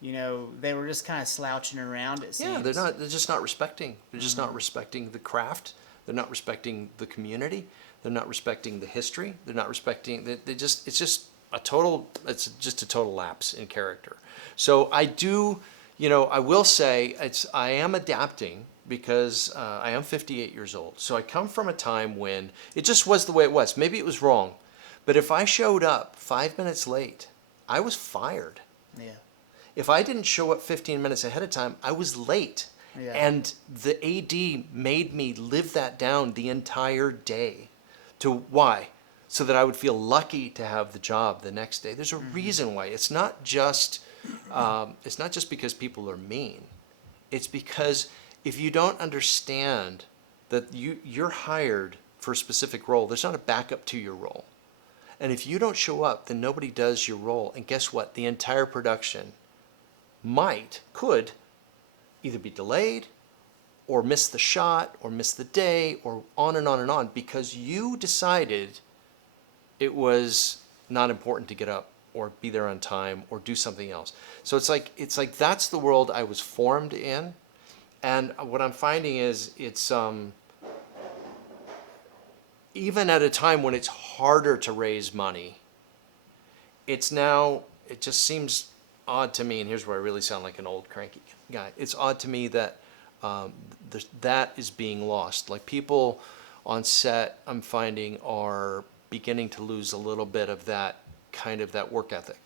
they were just kind of slouching around, it seems. Yeah, they're just not respecting. They're just not respecting the craft. They're not respecting the community. They're not respecting the history. They're not respecting, it's just a total lapse in character. So I will say I am adapting because I am 58 years old. So I come from a time when it just was the way it was. Maybe it was wrong. But if I showed up 5 minutes late, I was fired. Yeah. If I didn't show up 15 minutes ahead of time, I was late. Yeah. And the AD made me live that down the entire day. Why? So that I would feel lucky to have the job the next day. There's a reason why. It's not just because people are mean. It's because if you don't understand that you're hired for a specific role, there's not a backup to your role. And if you don't show up, then nobody does your role. And guess what? The entire production could either be delayed or miss the shot or miss the day or on and on and on because you decided it was not important to get up or be there on time or do something else. So it's like that's the world I was formed in. And what I'm finding is it's even at a time when it's harder to raise money, it just seems odd to me, and here's where I really sound like an old cranky guy. It's odd to me that that is being lost. Like people on set, I'm finding, are beginning to lose a little bit of that work ethic.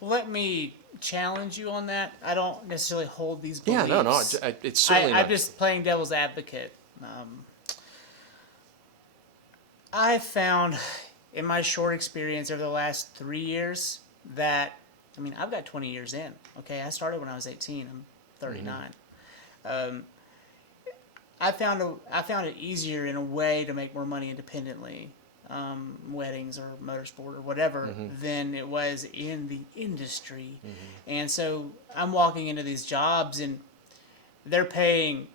Let me challenge you on that. I don't necessarily hold these Yeah, beliefs. no, it's certainly not. I'm just playing devil's advocate. I've found in my short experience over the last 3 years that, I've got 20 years in. Okay, I started when I was 18. I'm 39. I found it easier in a way to make more money independently, weddings or motorsport or whatever, than it was in the industry. And so I'm walking into these jobs and they're paying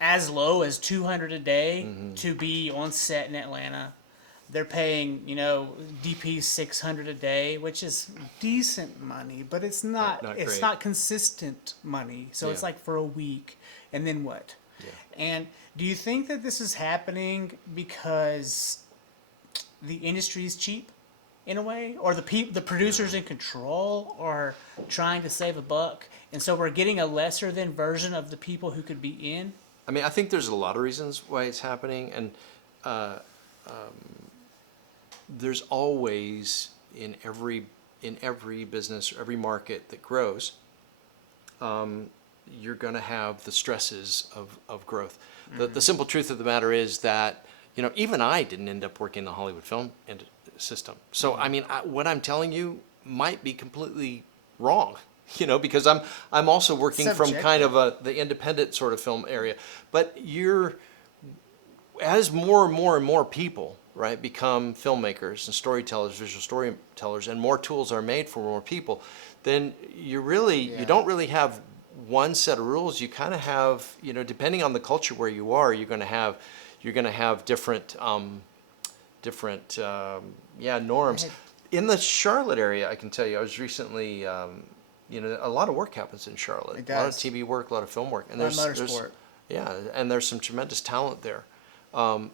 as low as $200 a day to be on set in Atlanta. they're paying, DP 600 a day, which is decent money, but it's not, Not it's great. not consistent money. So it's Yeah. like for a week, and then what? Yeah. And do you think that this is happening because the industry is cheap in a way, or the producers in control are trying to save a buck, and so we're getting a lesser than version of the people who could be in? I mean, I think there's a lot of reasons why it's happening, and there's always in every business, or every market that grows, you're going to have the stresses of growth. The simple truth of the matter is that, even I didn't end up working in the Hollywood film system. So, I mean, what I'm telling you might be completely wrong, because I'm also working from kind of the independent sort of film area. But as more and more and more people, right, become filmmakers and storytellers, visual storytellers, and more tools are made for more people, then you don't really have one set of rules. You kind of have, depending on the culture where you are, you're going to have different norms. In the Charlotte area, I can tell you, I was recently, a lot of work happens in Charlotte. It A lot of does. TV work, a lot of film work, and A lot of motorsport. and there's some tremendous talent there. I've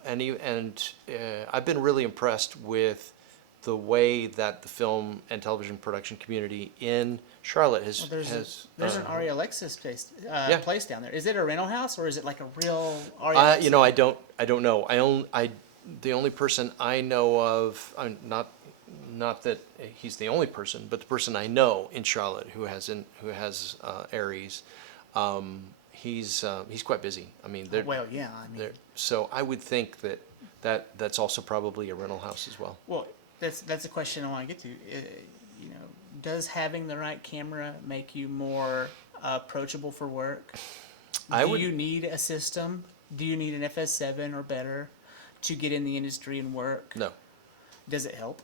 been really impressed with the way that the film and television production community in Charlotte has. There's an Ari Alexis place down there. Is it a rental house, or is it like a real Ari Alexis? I don't know. The only person I know of, not that he's the only person, but the person I know in Charlotte who has Aries, he's quite busy. I mean, Well, yeah. I mean, so I would think that's also probably a rental house as well. well, that's a question I want to get to. Does having the right camera make you more approachable for work? Do you need a system? Do you need an FS7 or better to get in the industry and work? No. Does it help?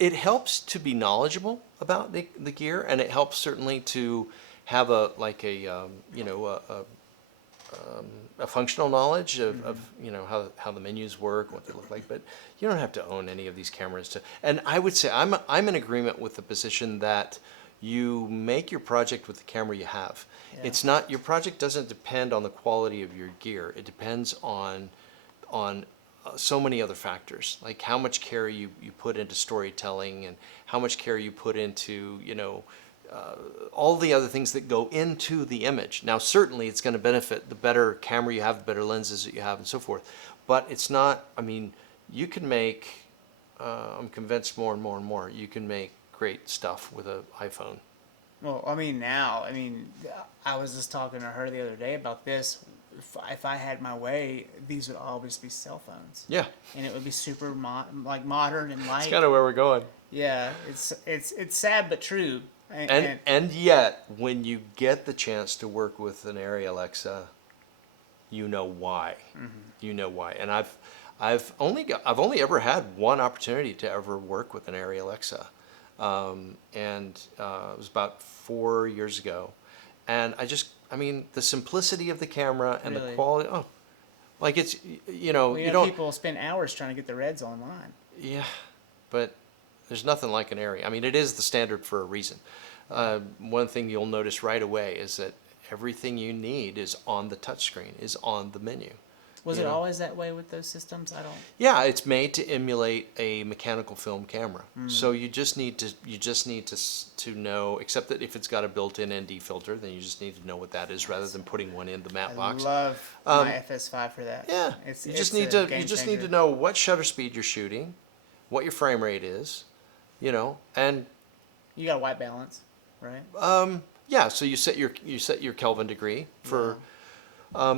It helps to be knowledgeable about the gear, and it helps certainly to have a functional knowledge of how the menus work, what they look like. But you don't have to own any of these cameras and I would say I'm in agreement with the position that you make your project with the camera you have. Yeah. It's not, your project doesn't depend on the quality of your gear. It depends on so many other factors, like how much care you put into storytelling, and how much care you put into all the other things that go into the image. Now, certainly it's going to benefit the better camera you have, the better lenses that you have, and so forth. But it's not, I mean, you can make, I'm convinced more and more and more, you can make great stuff with an iPhone. Well, I mean, I was just talking to her the other day about this. If I had my way, these would always be cell phones. Yeah. And it would be super modern and light. That's kind of where we're going. Yeah, it's sad but true. And yet, when you get the chance to work with an Arri Alexa, you know why. Mm-hmm. You know why. And I've only ever had one opportunity to ever work with an Arri Alexa, and it was about 4 years ago. And I mean, the simplicity of the camera and Really? the quality. Oh, like it's you don't. People spend hours trying to get the reds online. Yeah, but there's nothing like an Arri. I mean, it is the standard for a reason. One thing you'll notice right away is that everything you need is on the touchscreen, is on the menu. Was it always that way with those systems? I don't. Yeah, it's made to emulate a mechanical film camera. So you just need to know, except that if it's got a built-in ND filter, then you just need to know what that is rather than putting one in the matte box. I love my FS5 for that. Yeah, you just need to know what shutter speed you're shooting, what your frame rate is, and you got a white balance, right? yeah. So you set your Kelvin degree for.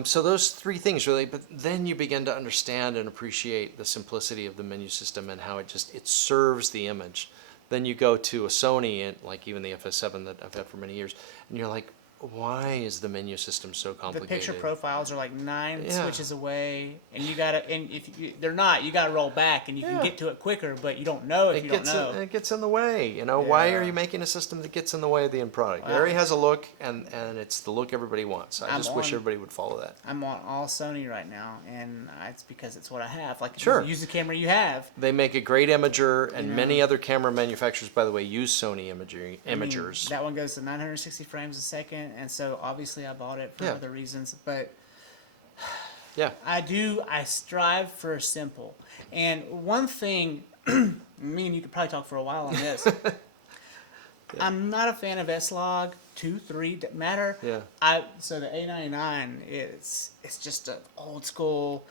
So those three things really, but then you begin to understand and appreciate the simplicity of the menu system and how it serves the image. Then you go to a Sony, and like even the FS7 that I've had for many years, and you're like, why is the menu system so The complicated? picture profiles are like 9 Yeah. switches away, and you gotta, and if they're not, you gotta roll back, and you can Yeah. get to it quicker, but you don't know if It you don't gets know. it gets in the way. You know, why are Yeah. you making a system that gets in the way of the end product? It Wow. already has a look, and it's the look everybody wants. I I'm just wish on- everybody would follow that. I'm on all Sony right now, and it's because it's what I have. Like, Sure. use the camera you have. They make a great imager, and You know. many other camera manufacturers, by the way, use Sony imagers. I mean, that one goes to 960 frames a second, and so obviously I bought it for Yeah. other reasons. But Yeah. I strive for simple. And one thing, me and you could probably talk for a while on this. I'm not a fan of S-Log 2, 3, doesn't matter. Yeah. So the A99 it's just an old school.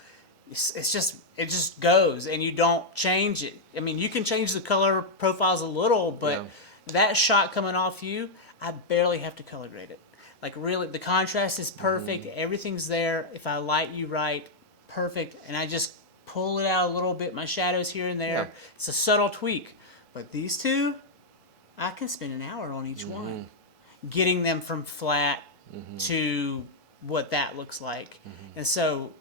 It just goes, and you don't change it. I mean, you can change the color profiles a little, but Yeah. that shot coming off you, I barely have to color grade it. Like, really, the contrast is perfect. Everything's there. If I light you right, perfect. And I just pull it out a little bit, my shadows here and there. Yeah. It's a subtle tweak. But these two, I can spend an hour on each one, getting them from flat to what that looks like. And so,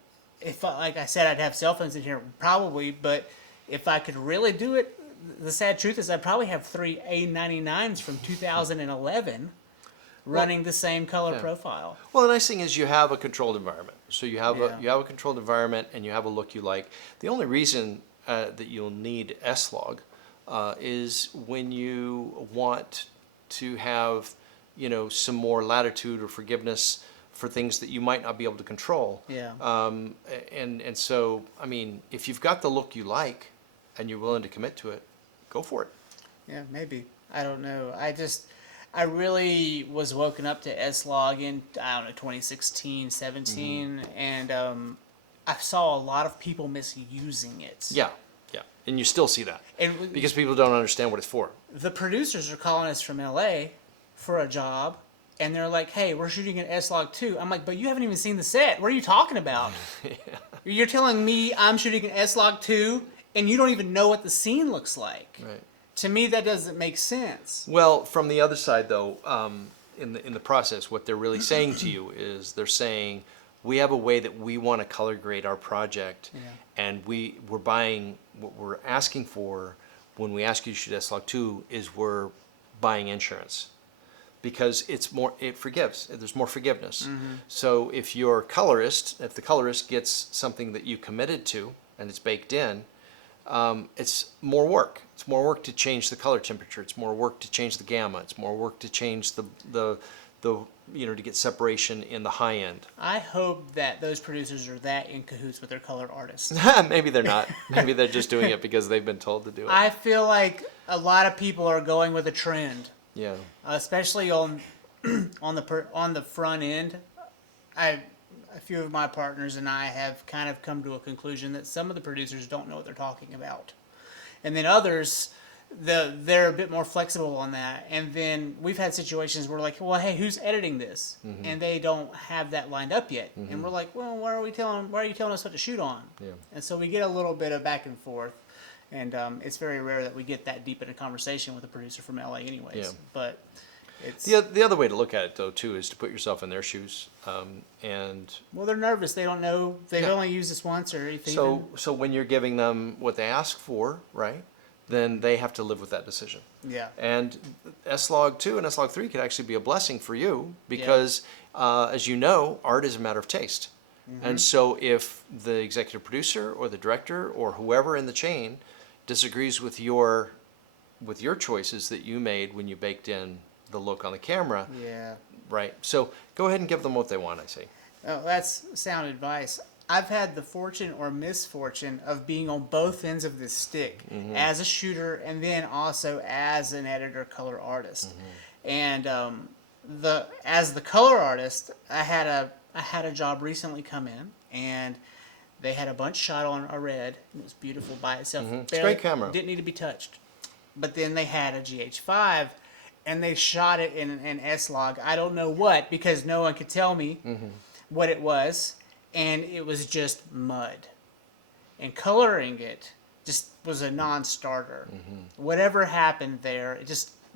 like I said, I'd have cell phones in here probably, but if I could really do it, the sad truth is I probably have 3 A99s from 2011 running the same color Yeah. profile. Well, the nice thing is you have a controlled environment. So you have Yeah. you have a controlled environment, and you have a look you like. The only reason that you'll need S-Log is when you want to have, you know, some more latitude or forgiveness for things that you might not be able to control. Yeah. And so, I mean, if you've got the look you like, and you're willing to commit to it, go for it. Yeah, maybe. I don't know. I really was woken up to S-Log in, I don't know, 2016, 17, and I saw a lot of people misusing it. Yeah, yeah, and you still see that And because people don't understand what it's for. the producers are calling us from LA for a job, and they're like, hey, we're shooting an S-Log 2. I'm like, but you haven't even seen the set. What are you talking about? You're telling me I'm shooting an S-Log 2, and you don't even know what the scene looks like. Right. To me, that doesn't make sense. Well, from the other side, though, in the process, what they're really saying to you is they're saying, we have a way that we want to color grade our project, and we're buying what we're asking for when we ask you to shoot S-Log 2 is we're buying insurance. Because it forgives. There's more forgiveness. So if the colorist gets something that you committed to and it's baked in, it's more work. It's more work to change the color temperature. It's more work to change the gamma. It's more work to change the to get separation in the high end. I hope that those producers are that in cahoots with their color artists. Maybe they're not. Maybe they're just doing it because they've been told to do it. I feel like a lot of people are going with a trend. Yeah. Especially on the front end. A few of my partners and I have kind of come to a conclusion that some of the producers don't know what they're talking about, and then others, they're a bit more flexible on that. And then we've had situations where, like, well, hey, who's editing this? And they don't have that lined up yet, and we're like, well, why are you telling us what to shoot on? Yeah. And so we get a little bit of back and forth. And it's very rare that we get that deep in a conversation with a producer from LA anyways. Yeah. But it's... The other way to look at it, though, too, is to put yourself in their shoes. Well, they're nervous. They don't know. They've only used this once or anything. So when you're giving them what they ask for, right, then they have to live with that decision. Yeah. And S-Log 2 and S-Log 3 could actually be a blessing for you because, as you know, art is a matter of taste. And so if the executive producer or the director or whoever in the chain disagrees with your choices that you made when you baked in the look on the camera, Yeah. right? So go ahead and give them what they want, I say. Oh, that's sound advice. I've had the fortune or misfortune of being on both ends of this stick as a shooter and then also as an editor color artist. And as the color artist, I had a job recently come in, and they had a bunch shot on a red. It was beautiful by itself. It's a great camera. Didn't need to be touched. But then they had a GH5, and they shot it in an S-Log. I don't know what, because no one could tell me what it was, and it was just mud. And coloring it just was a non-starter. Whatever happened there,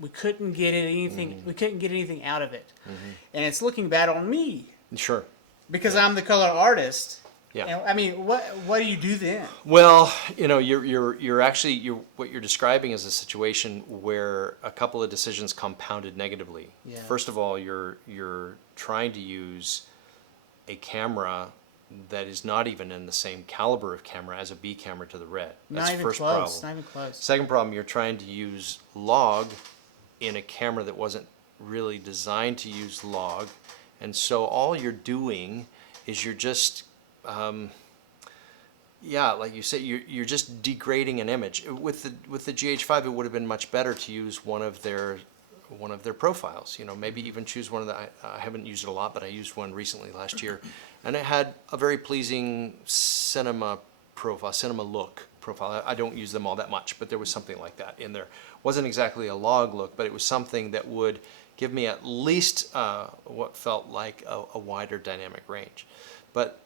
we couldn't get it anything. Mm-hmm. We couldn't get anything out of it, and it's looking bad on me Sure. because I'm the color artist. Yeah. And, I mean, what do you do then? Well, you're actually what you're describing is a situation where a couple of decisions compounded negatively. Yeah. First of all, you're trying to use a camera that is not even in the same caliber of camera as a B camera to the red. That's Not even first close. problem. Not even close. Second problem, you're trying to use log in a camera that wasn't really designed to use log, and so all you're doing is you're just like you said, you're just degrading an image. With the GH5, it would have been much better to use one of their profiles. Maybe even choose one of the. I haven't used it a lot, but I used one recently last year, and it had a very pleasing cinema look profile. I don't use them all that much, but there was something like that in there. Wasn't exactly a log look, but it was something that would give me at least what felt like a wider dynamic range. But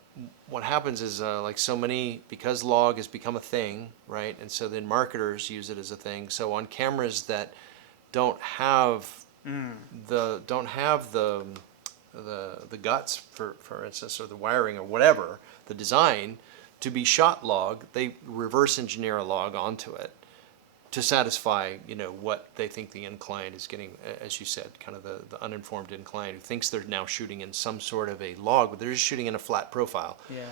what happens is, like so many, because log has become a thing, right? And so then marketers use it as a thing. So on cameras that don't have the guts, for instance, or the wiring or whatever, the design to be shot log, they reverse engineer a log onto it to satisfy, what they think the end client is getting, as you said, kind of the uninformed end client who thinks they're now shooting in some sort of a log, but they're just shooting in a flat profile. Yeah.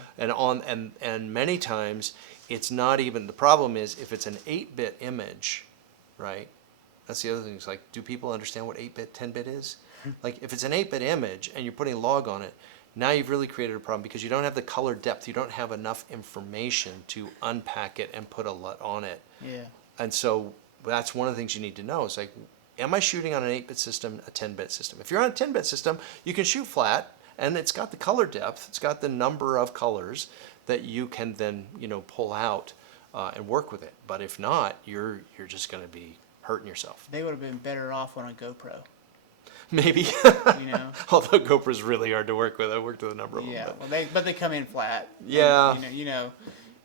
And many times it's not even, the problem is if it's an 8-bit image, right? That's the other thing. It's like, do people understand what 8-bit, 10-bit is? Like if it's an 8-bit image and you're putting log on it, now you've really created a problem because you don't have the color depth. You don't have enough information to unpack it and put a LUT on it. Yeah. And so that's one of the things you need to know. It's like, am I shooting on an 8-bit system, a 10-bit system? If you're on a 10-bit system, you can shoot flat, and it's got the color depth. It's got the number of colors that you can then, pull out and work with it. But if not, you're just going to be hurting yourself. They would have been better off on a GoPro. Maybe. Although GoPro's really hard to work with. I worked with a number of them. Yeah, well, they come in flat. Yeah. And,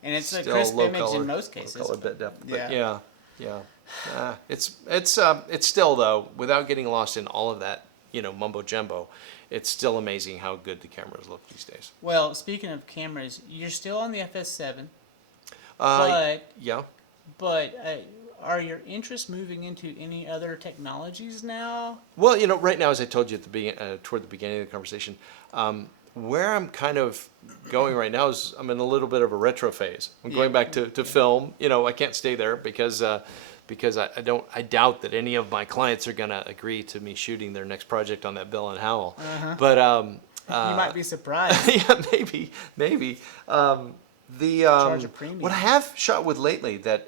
and it's a Still crisp low image color, in most cases. low color bit depth. But Yeah. yeah. It's still, though, without getting lost in all of that, mumbo jumbo, it's still amazing how good the cameras look these days. Well, speaking of cameras, you're still on the FS7, Yeah. but are your interests moving into any other technologies now? Well, right now, as I told you toward the beginning of the conversation, where I'm kind of going right now is I'm in a little bit of a retro phase. I'm going back to film. I can't stay there because I doubt that any of my clients are going to agree to me shooting their next project on that Bell and Howell. But You might be surprised. yeah, maybe. Charge a premium. What I have shot with lately that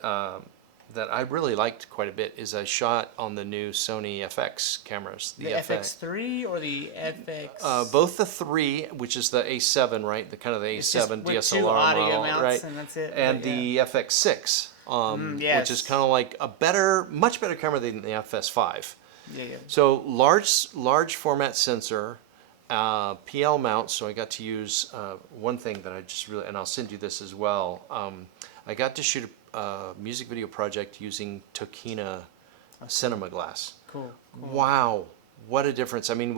I really liked quite a bit is I shot on the new Sony FX cameras. The FX3 or the FX? Both the 3, which is the A7, right? The kind of the It's just A7 with DSLR two audio model, mounts right? and that's it, And but the FX6, which yes. is kind of like much better camera than the FS5. Yeah. So large format sensor, PL mount. So I got to use one thing that I just really, and I'll send you this as well. I got to shoot a music video project using Tokina cinema glass. Cool. Wow, what a difference! I mean,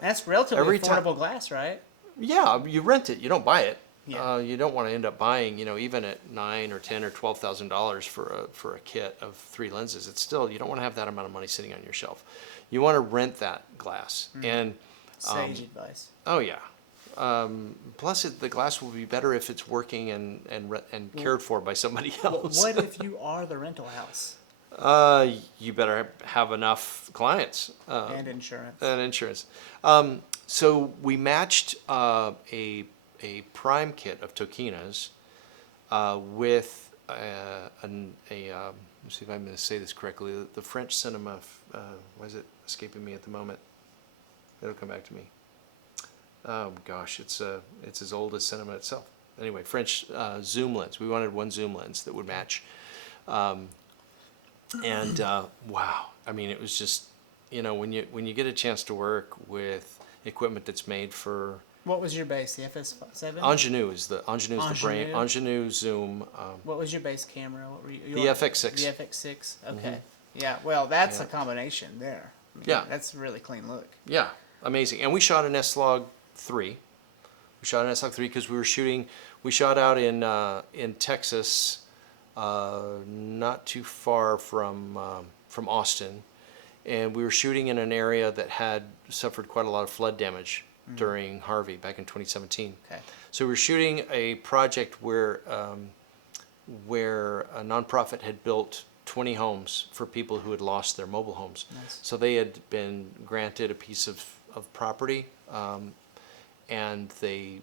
That's relatively every affordable glass, right? yeah, you rent it, you don't buy it. Yeah. You don't want to end up buying, even at $9,000 or $10,000 or $12,000 for a kit of 3 lenses. It's still, you don't want to have that amount of money sitting on your shelf. You want to rent that glass. And Sage advice. oh yeah. Plus, the glass will be better if it's working and cared for by somebody else. What if you are the rental house? You better have enough clients And insurance. and insurance. So we matched a prime kit of Tokinas with let me see if I'm going to say this correctly. The French cinema. Why is it escaping me at the moment? It'll come back to me. Oh gosh, it's as old as cinema itself. Anyway, French zoom lens. We wanted one zoom lens that would match. Wow, I mean, it was just, when you get a chance to work with equipment that's made for What was your base? The FS7? Ingenue is the brain. Ingenue? Ingenue zoom. What was your base camera? What were you? The FX6. The FX6. Okay. Yeah, well, that's Yeah. a combination there. I mean, Yeah. that's a really clean look. Yeah, amazing. And we shot an S-Log 3. We shot an S-Log 3 because we shot out in Texas, not too far from Austin, and we were shooting in an area that had suffered quite a lot of flood damage during Harvey back in 2017. Okay. So we were shooting a project where a nonprofit had built 20 homes for people who had lost their mobile homes. Nice. So they had been granted a piece of property, and they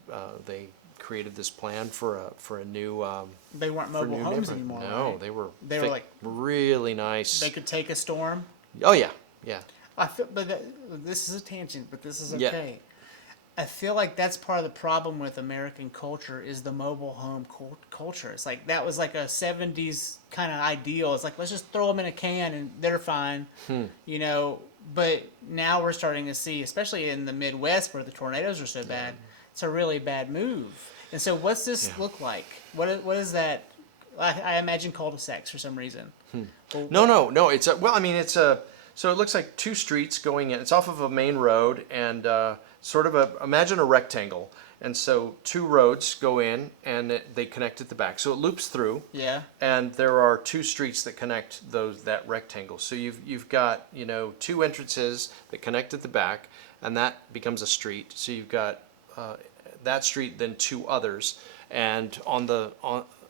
created this plan for a new They weren't for a mobile new homes neighborhood. anymore. No, right? they were They were like really nice. they could take a storm. Oh yeah, yeah. I feel, but this is a tangent, but this is Yeah. okay. I feel like that's part of the problem with American culture is the mobile home culture. It's like that was like a 70s kind of ideal. It's like let's just throw them in a can and they're fine, you know. But now we're starting to see, especially in the Midwest where the tornadoes are so bad, it's a really bad move. And so, what's this look like? What is that? I imagine cul-de-sacs for some reason. Well, No. It's so it looks like two streets going in. It's off of a main road and imagine a rectangle. And so two roads go in and they connect at the back. So it loops through. Yeah. And there are two streets that connect that rectangle. So you've got, two entrances that connect at the back, and that becomes a street. So you've got that street, then two others, and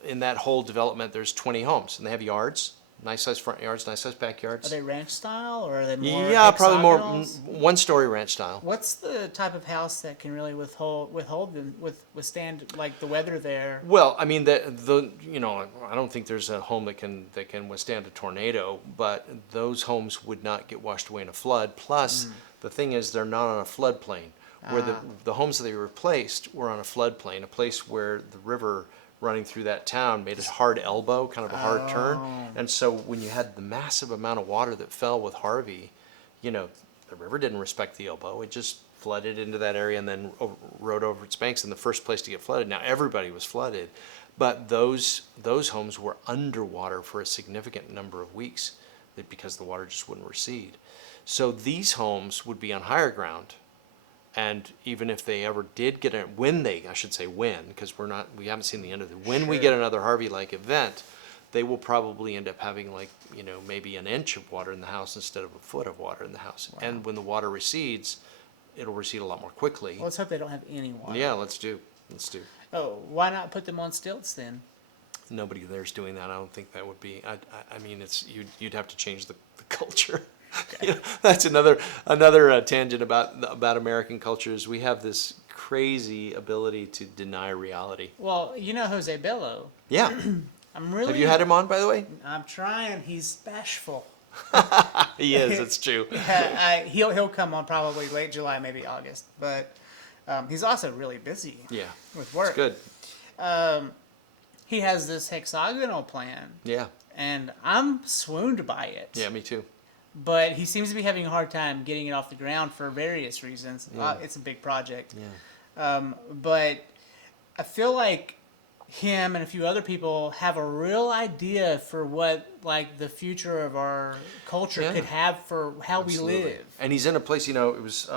in that whole development, there's 20 homes, and they have yards, nice sized front yards, nice sized backyards. Are they ranch style or are they more? Yeah, probably more hexagonals? one-story ranch style. What's the type of house that can really withstand like the weather there? Well, I mean, I don't think there's a home that can withstand a tornado, but those homes would not get washed away in a flood. Plus, the thing is, they're not on a floodplain. Where the homes that they replaced were on a floodplain, a place where the river running through that town made a hard elbow, kind of a hard turn. And so when you had the massive amount of water that fell with Harvey, the river didn't respect the elbow. It just flooded into that area and then rode over its banks in the first place to get flooded. Now everybody was flooded, but those homes were underwater for a significant number of weeks because the water just wouldn't recede. So these homes would be on higher ground. And even if they ever did get because we haven't seen the end of it. When we get another Harvey-like event, they will probably end up having maybe an inch of water in the house instead of a foot of water in the house. Wow. And when the water recedes, it'll recede a lot more quickly. Well, let's hope they don't have any water. Yeah, let's do. Oh, why not put them on stilts then? Nobody there's doing that. I don't think that would be. I mean, you'd have to change the culture. Okay. That's another tangent about American cultures. We have this crazy ability to deny reality. Well, Jose Bello. Yeah. Have you had him on, by the way? I'm trying. He's bashful. He is. It's true. He'll come on probably late July, maybe August. But he's also really busy. Yeah. With work. It's good. He has this hexagonal plan. Yeah. And I'm swooned by it. Yeah, me too. But he seems to be having a hard time getting it off the ground for various reasons. Yeah. It's a big project. Yeah. But I feel like him and a few other people have a real idea for what the future of our culture could have for how we live. And he's in a place, it was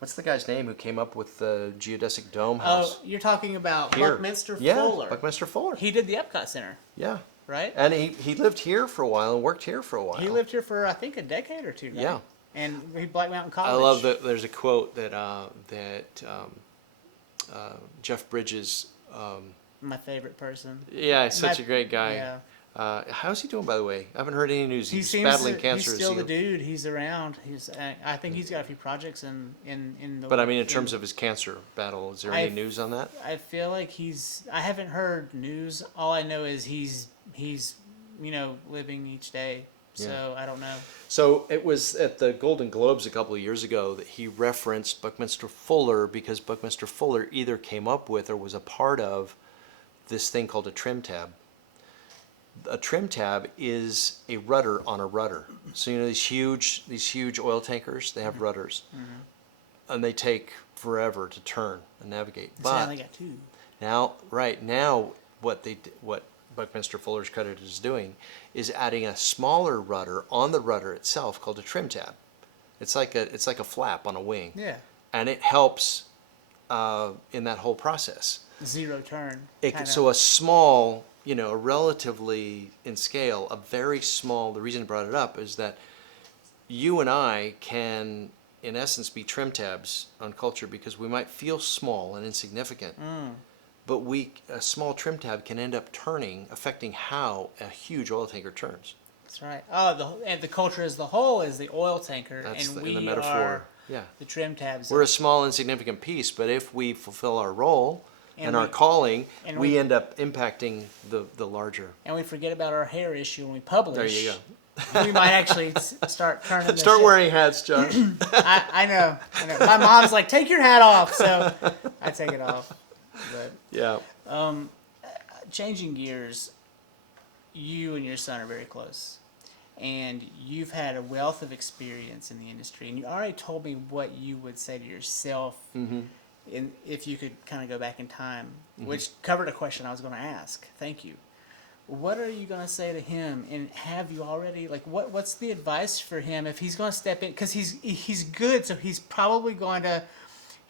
what's the guy's name who came up with the geodesic dome house? Oh, you're talking about Here. Buckminster Yeah, Fuller. Buckminster Fuller. He did the Epcot Center. Yeah. Right? And he lived here for a while and worked here for a while. He lived here for, I think, a decade or two. Right? Yeah. And he Black Mountain College. I love that there's a quote that Jeff Bridges. My favorite person. Yeah, he's such a great guy. Yeah. How's he doing, by the way? I haven't heard any news. He's seems battling cancer. He's still the dude. He's around. I think he's got a few projects in the. But I mean, in terms of his cancer battle, is there any news on that? I feel like I haven't heard news. All I know is he's living each day. So I don't know. So it was at the Golden Globes a couple of years ago that he referenced Buckminster Fuller because Buckminster Fuller either came up with or was a part of this thing called a trim tab. A trim tab is a rudder on a rudder. So these huge oil tankers, they have rudders, and they take forever to turn and navigate. So now they got two. Now what Buckminster Fuller's credit is doing is adding a smaller rudder on the rudder itself called a trim tab. It's like a flap on a wing. Yeah. And it helps in that whole process. Zero turn. So a small, a relatively in scale, a very small. The reason I brought it up is that you and I can, in essence, be trim tabs on culture because we might feel small and insignificant, but a small trim tab can end up affecting how a huge oil tanker turns. That's right. Oh, and the culture as the whole is the oil tanker, That's and in the we metaphor. are Yeah. the trim tabs. We're a small, insignificant piece, but if we fulfill our role and our we- calling, and we we- end up impacting the larger. And we forget about our hair issue when we publish. There you go. We might actually start turning this Start shit. wearing hats, John. I know. My mom's like, take your hat off, so I take it off. But Yeah. changing gears, you and your son are very close. And you've had a wealth of experience in the industry. And you already told me what you would say to yourself if you could kind of go back in time, which covered a question I was going to ask. Thank you. What are you going to say to him? And have you already, what's the advice for him if he's going to step in? Because he's good, so he's probably going to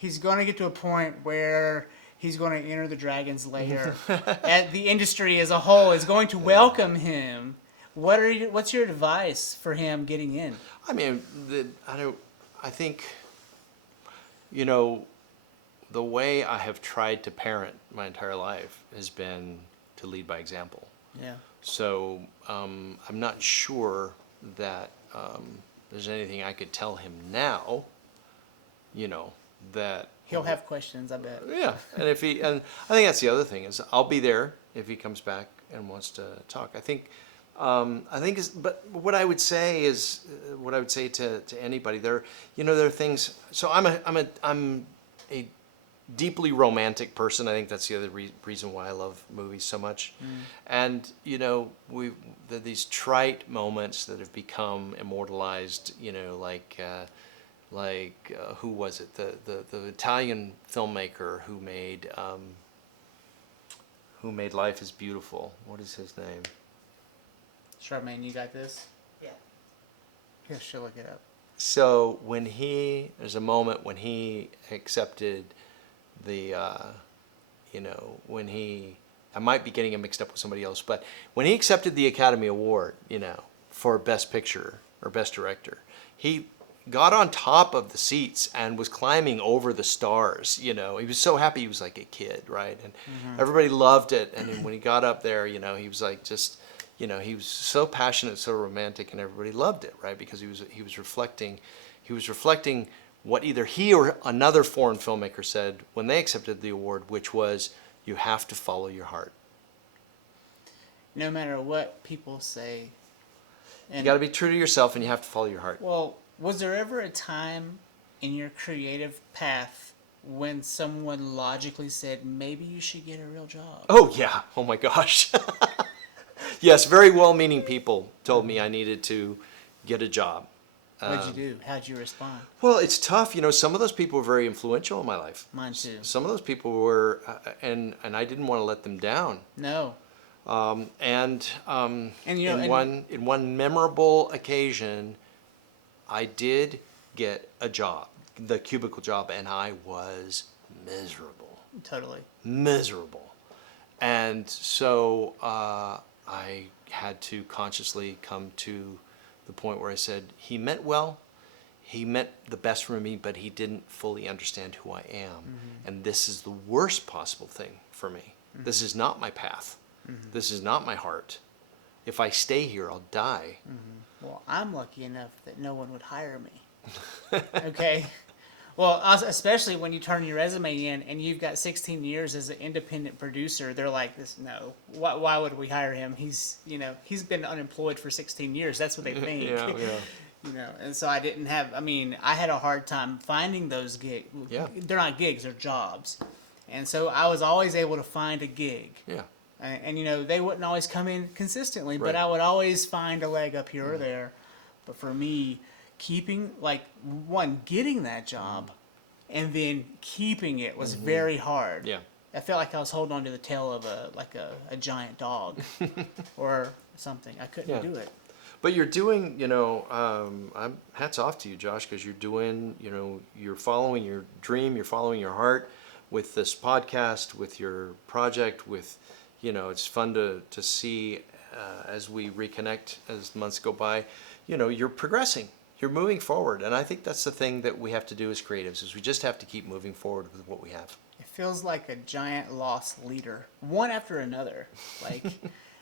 get to a point where he's going to enter the dragon's lair. And the industry as a whole is going to welcome him. What's your advice for him getting in? I mean, I think, the way I have tried to parent my entire life has been to lead by example. Yeah. So I'm not sure that there's anything I could tell him now, that He'll have questions, I bet. yeah. And I think that's the other thing is I'll be there if he comes back and wants to talk. But what I would say to anybody there, there are things. So I'm a deeply romantic person. I think that's the other reason why I love movies so much. And these trite moments that have become immortalized. Who was it? The Italian filmmaker who made Life is Beautiful. What is his name? Charmaine, you got this? Yeah. Yeah, she'll look it up. So there's a moment when he accepted I might be getting him mixed up with somebody else, but when he accepted the Academy Award, for Best Picture or Best Director, he got on top of the seats and was climbing over the stars. He was so happy. He was like a kid, right? And everybody loved it. And then when he got up there, he was like he was so passionate, so romantic, and everybody loved it, right? Because he was reflecting what either he or another foreign filmmaker said when they accepted the award, which was, you have to follow your heart. No matter what people say. You got to be true to yourself, and you have to follow your heart. Well, was there ever a time in your creative path when someone logically said, maybe you should get a real job? Oh, yeah. Oh, my gosh. Yes, very well-meaning people told me I needed to get a job. What'd you do? How'd you respond? Well, it's tough. Some of those people were very influential in my life. Mine too. Some of those people were, and I didn't want to let them down. No. In one memorable occasion, I did get a job, the cubicle job, and I was miserable. Totally. Miserable. And so I had to consciously come to the point where I said, he meant well, he meant the best for me, but he didn't fully understand who I am. And this is the worst possible thing for me. This is not my path. This is not my heart. If I stay here, I'll die. Well, I'm lucky enough that no one would hire me. Okay? Well, especially when you turn your resume in and you've got 16 years as an independent producer, they're like, no, why would we hire him? He's been unemployed for 16 years. That's what they think. Yeah. And so I had a hard time finding those gigs. Yeah. They're not gigs, they're jobs. And so I was always able to find a gig. Yeah. And they wouldn't always come in consistently, Right. but I would always find a leg up here or there. But for me, getting that job and then keeping it was very hard. Yeah. I felt like I was holding on to the tail of a giant dog or something. I couldn't Yeah. do it. But you're doing, I'm hats off to you, Josh, because you're doing, you're following your dream, you're following your heart with this podcast, with your project, with, it's fun to see as we reconnect as months go by, you're progressing, you're moving forward. And I think that's the thing that we have to do as creatives is we just have to keep moving forward with what we have. It feels like a giant lost leader, one after another.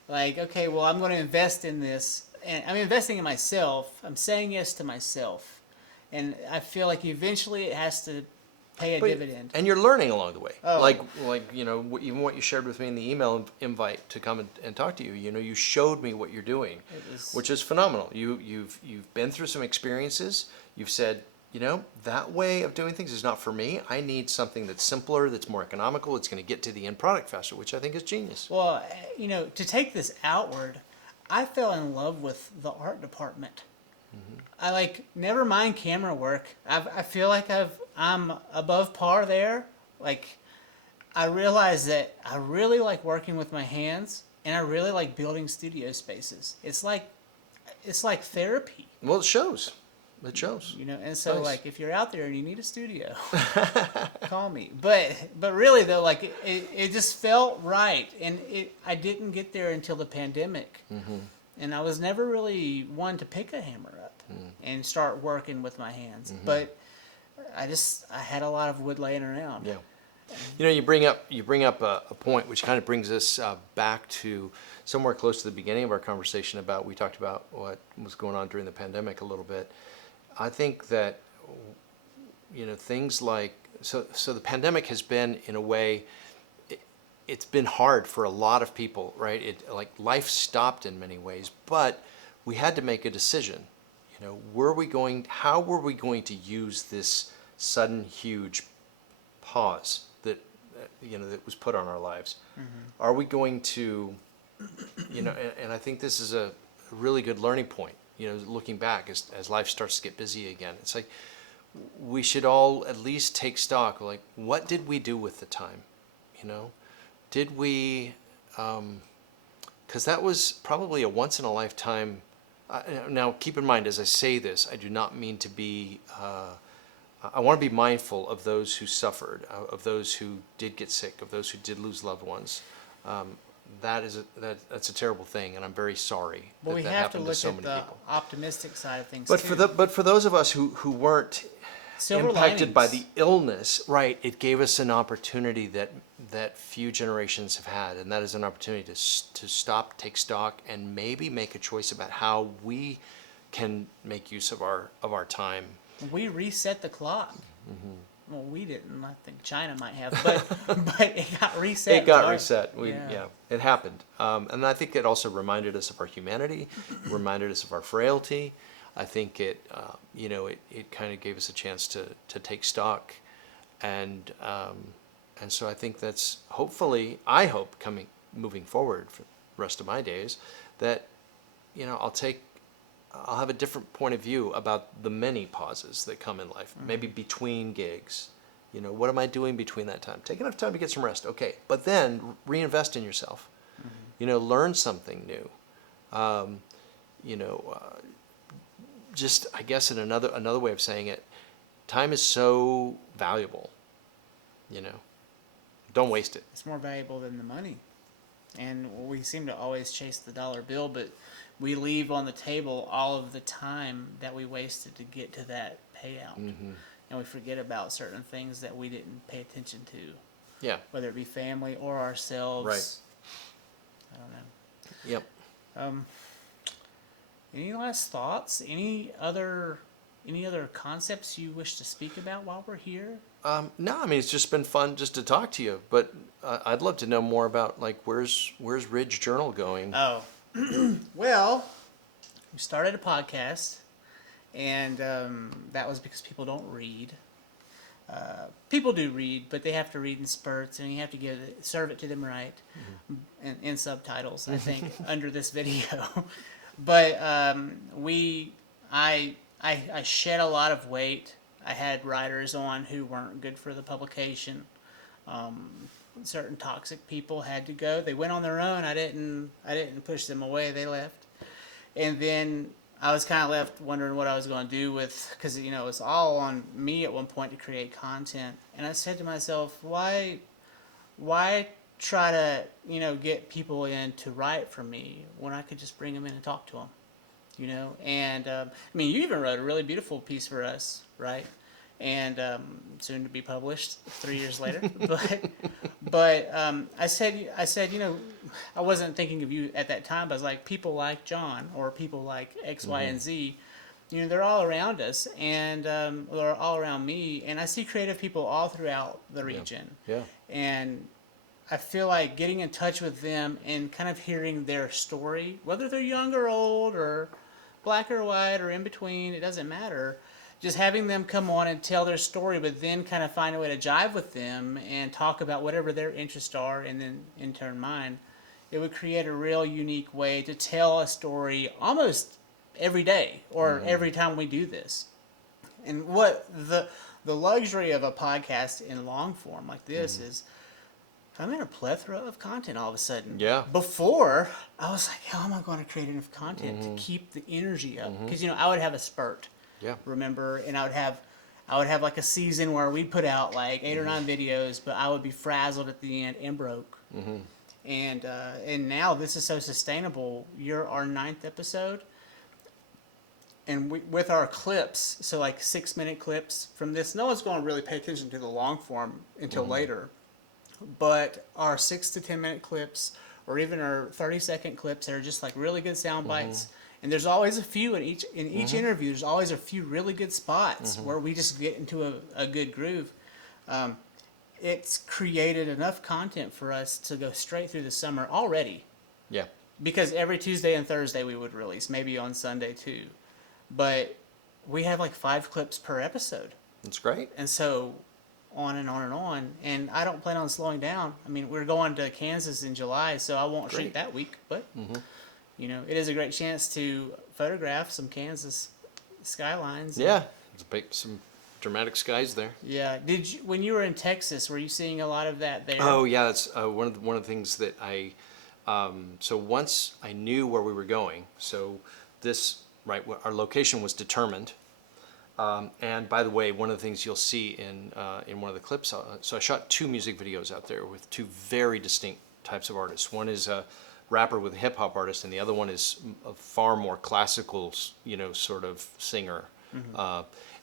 Like, okay, well, I'm going to invest in this, and I'm investing in myself. I'm saying yes to myself, and I feel like eventually it has to pay a dividend. And you're learning along the way. Oh. Like even what you shared with me in the email invite to come and talk to you. You showed me what you're doing, which is phenomenal. You've been through some experiences. You've said, that way of doing things is not for me. I need something that's simpler, that's more economical, it's going to get to the end product faster, which I think is genius. Well, to take this outward, I fell in love with the art department. I never mind camera work. I feel like I'm above par there. Like, I realize that I really like working with my hands, and I really like building studio spaces. It's like therapy. Well, it shows. It shows. And so Nice. like if you're out there and you need a studio, call me. But really though, like it just felt right, and I didn't get there until the pandemic, and I was never really one to pick a hammer up and start working with my hands. But I had a lot of wood laying around. Yeah. You bring up a point which kind of brings us back to somewhere close to the beginning of our conversation we talked about what was going on during the pandemic a little bit. I think that, things like, so the pandemic has been, in a way, it's been hard for a lot of people, right? Life stopped in many ways, but we had to make a decision. How were we going to use this sudden, huge pause that was put on our lives? Are we going to, and I think this is a really good learning point. Looking back as life starts to get busy again, it's like we should all at least take stock. Like, what did we do with the time? Did we? Because that was probably a once in a lifetime. Now, keep in mind, as I say this, I do not mean to be. I want to be mindful of those who suffered, of those who did get sick, of those who did lose loved ones. That's a terrible thing, and I'm very sorry But we that have to happened look to so at many the people. optimistic side of things But too. for those of us who weren't Silver impacted by the linings. illness, right? It gave us an opportunity that few generations have had, and that is an opportunity to stop, take stock, and maybe make a choice about how we can make use of our time. We reset the clock. Well, we didn't. I think China might have, but it got reset. It got Our- reset. yeah. It happened, and I think it also reminded us of our humanity, reminded us of our frailty. I think it kind of gave us a chance to take stock, and so I think that's I hope moving forward for the rest of my days that I'll have a different point of view about the many pauses that come in life, maybe between gigs. What am I doing between that time? Take enough time to get some rest, okay, but then reinvest in yourself. Learn something new. Just, I guess, in another way of saying it, time is so valuable. Don't waste it. It's more valuable than the money. And we seem to always chase the dollar bill, but we leave on the table all of the time that we wasted to get to that payout. And we forget about certain things that we didn't pay attention to, Yeah. whether it be family or ourselves. Right. I don't know. Yep. Any last thoughts? Any other concepts you wish to speak about while we're here? No, I mean, it's just been fun just to talk to you, but I'd love to know more about, like, where's Ridge Journal going? Oh, well, we started a podcast, and that was because people don't read. People do read, but they have to read in spurts, and you have to serve it to them right, in subtitles, I think, under this video. But I shed a lot of weight. I had writers on who weren't good for the publication. certain toxic people had to go. They went on their own. I didn't push them away. They left. And then I was kind of left wondering what I was going to do with, because it was all on me at one point to create content. And I said to myself, why try to get people in to write for me when I could just bring them in and talk to them, And I mean, you even wrote a really beautiful piece for us, right? And soon to be published 3 years later. but I said, I wasn't thinking of you at that time, but I was like, people like John or people like X, Y, and Z, they're all around us, and they're all around me. And I see creative people all throughout the region. Yeah. And I feel like getting in touch with them and kind of hearing their story, whether they're young or old or black or white or in between, it doesn't matter. Just having them come on and tell their story, but then kind of find a way to jive with them and talk about whatever their interests are, and then in turn mine, it would create a real unique way to tell a story almost every day or every time we do this. And what the luxury of a podcast in long form like this is, I'm in a plethora of content all of a sudden. Yeah. Before, I was like, how am I going to create enough content to keep the energy up? Because, I would have a spurt. Yeah. Remember, and I would have like a season where we'd put out like 8 or 9 videos, but I would be frazzled at the end and broke. And now this is so sustainable. You're our 9th episode, and with our clips, so like 6-minute clips from this. No one's going to really pay attention to the long form until later, but our 6 to 10-minute clips, or even our 30-second clips that are just like really good sound bites. And there's always a few in each interview. There's always a few really good spots where we just get into a good groove. It's created enough content for us to go straight through the summer already. Yeah. Because every Tuesday and Thursday we would release, maybe on Sunday too. But we have like 5 clips per episode. That's great. And so on and on and on. And I don't plan on slowing down. I mean, we're going to Kansas in July, so I won't shoot that week, but... it is a great chance to photograph some Kansas skylines. Yeah, some dramatic skies there. Yeah. Did you, when you were in Texas, were you seeing a lot of that there? Oh yeah, that's one of the things that I. So once I knew where we were going, so our location was determined. And by the way, one of the things you'll see in one of the clips, so I shot 2 music videos out there with 2 very distinct types of artists. One is a rapper with a hip hop artist, and the other one is a far more classical, sort of singer.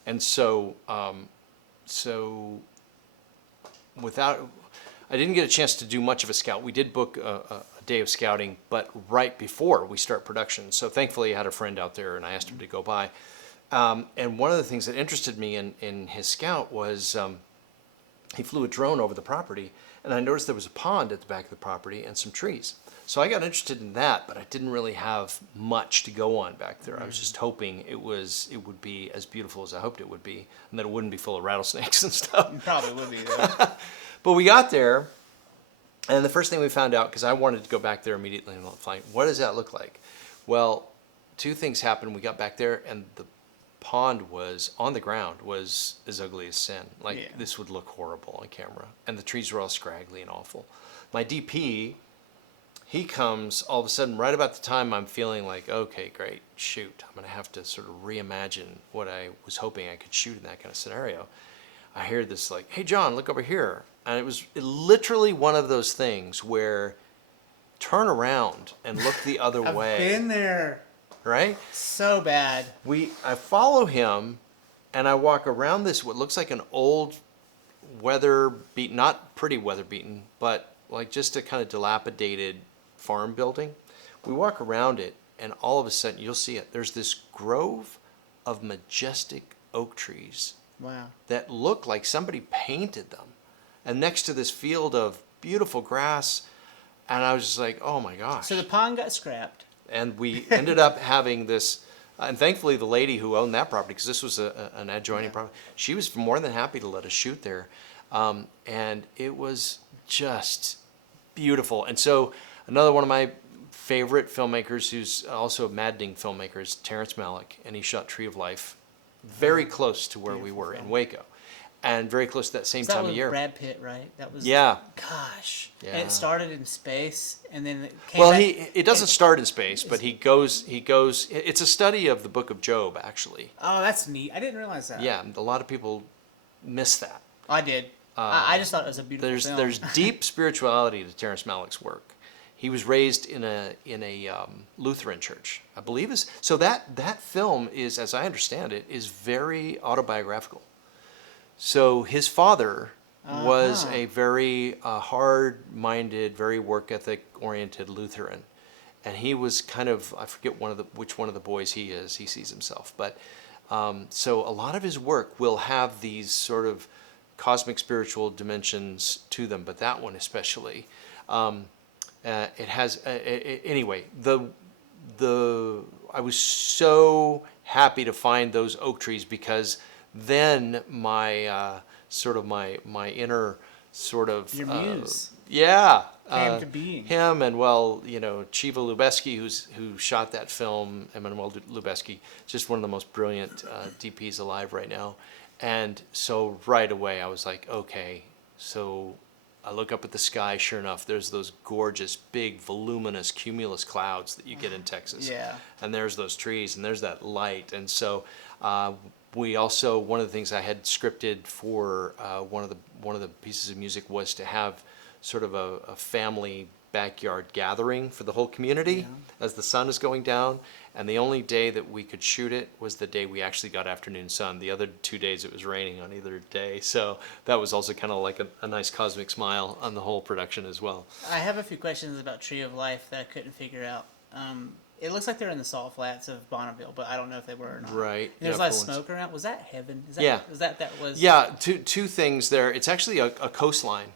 And so, I didn't get a chance to do much of a scout. We did book a day of scouting, but right before we start production. So thankfully, I had a friend out there, and I asked him to go by. And one of the things that interested me in his scout was he flew a drone over the property, and I noticed there was a pond at the back of the property and some trees. So I got interested in that, but I didn't really have much to go on back there. I was just hoping it would be as beautiful as I hoped it would be, and that it wouldn't be full of rattlesnakes and stuff. It probably would be, though. But we got there, and the first thing we found out, because I wanted to go back there immediately and find, what does that look like? Well, 2 things happened. We got back there, and the pond was on the ground, was as ugly as sin. This would look horrible on camera, and the trees were all scraggly and awful. My DP, he comes all of a sudden right about the time I'm feeling like, okay, great, shoot, I'm going to have to sort of reimagine what I was hoping I could shoot in that kind of scenario. I hear this like, hey, John, look over here. And it was literally one of those things where turn around and look the other way. I've been there. Right? So bad. I follow him, and I walk around this, what looks like an old weather-beaten, not pretty weather-beaten, but like just a kind of dilapidated farm building. We walk around it, and all of a sudden, you'll see it. There's this grove of majestic oak trees. Wow. That look like somebody painted them. And next to this field of beautiful grass, and I was just like, oh my gosh. So the pond got scrapped. And we ended up having this, and thankfully the lady who owned that property, because this was an adjoining property, she was more than happy to let us shoot there. And it was just beautiful. And so another one of my favorite filmmakers, who's also a maddening filmmaker, is Terrence Malick, and he shot Tree of Life very close to where we were in Waco. and very close to that same So that time was of year. Brad Pitt, right? That was Yeah. Gosh. Yeah. And it started in space, and then it came Well, back. it doesn't start in space, but he goes. It's a study of the Book of Job, actually. Oh, that's neat. I didn't realize that. Yeah, a lot of people miss that. I did. I just thought it was a beautiful film. There's deep spirituality to Terrence Malick's work. He was raised in a Lutheran church, I believe. So that film is, as I understand it, is very autobiographical. So his father was a very hard-minded, very work ethic-oriented Lutheran, and he was kind of, I forget which one of the boys he is. He sees himself, but so a lot of his work will have these sort of cosmic spiritual dimensions to them, but that one especially. It has anyway. I was so happy to find those oak trees, because then my my inner sort of Your muse came to being. Him and Chiva Lubeski, who shot that film, Emanuel Lubeski, just one of the most brilliant DPs alive right now. And so right away I was like, okay, so I look up at the sky, sure enough, there's those gorgeous, big, voluminous cumulus clouds that you get in Texas. Yeah. And there's those trees, and there's that light. And so we also, one of the things I had scripted for one of the pieces of music was to have sort of a family backyard gathering for the whole community as the sun is going down. And the only day that we could shoot it was the day we actually got afternoon sun. The other 2 days it was raining on either day. So that was also kind of like a nice cosmic smile on the whole production as well. I have a few questions about Tree of Life that I couldn't figure out. It looks like they're in the salt flats of Bonneville, but I don't know if they were or not. Right. And there's yeah, a lot of for once. smoke around. Was that heaven? Is that, Yeah. that was? Yeah, two things there. It's actually a coastline.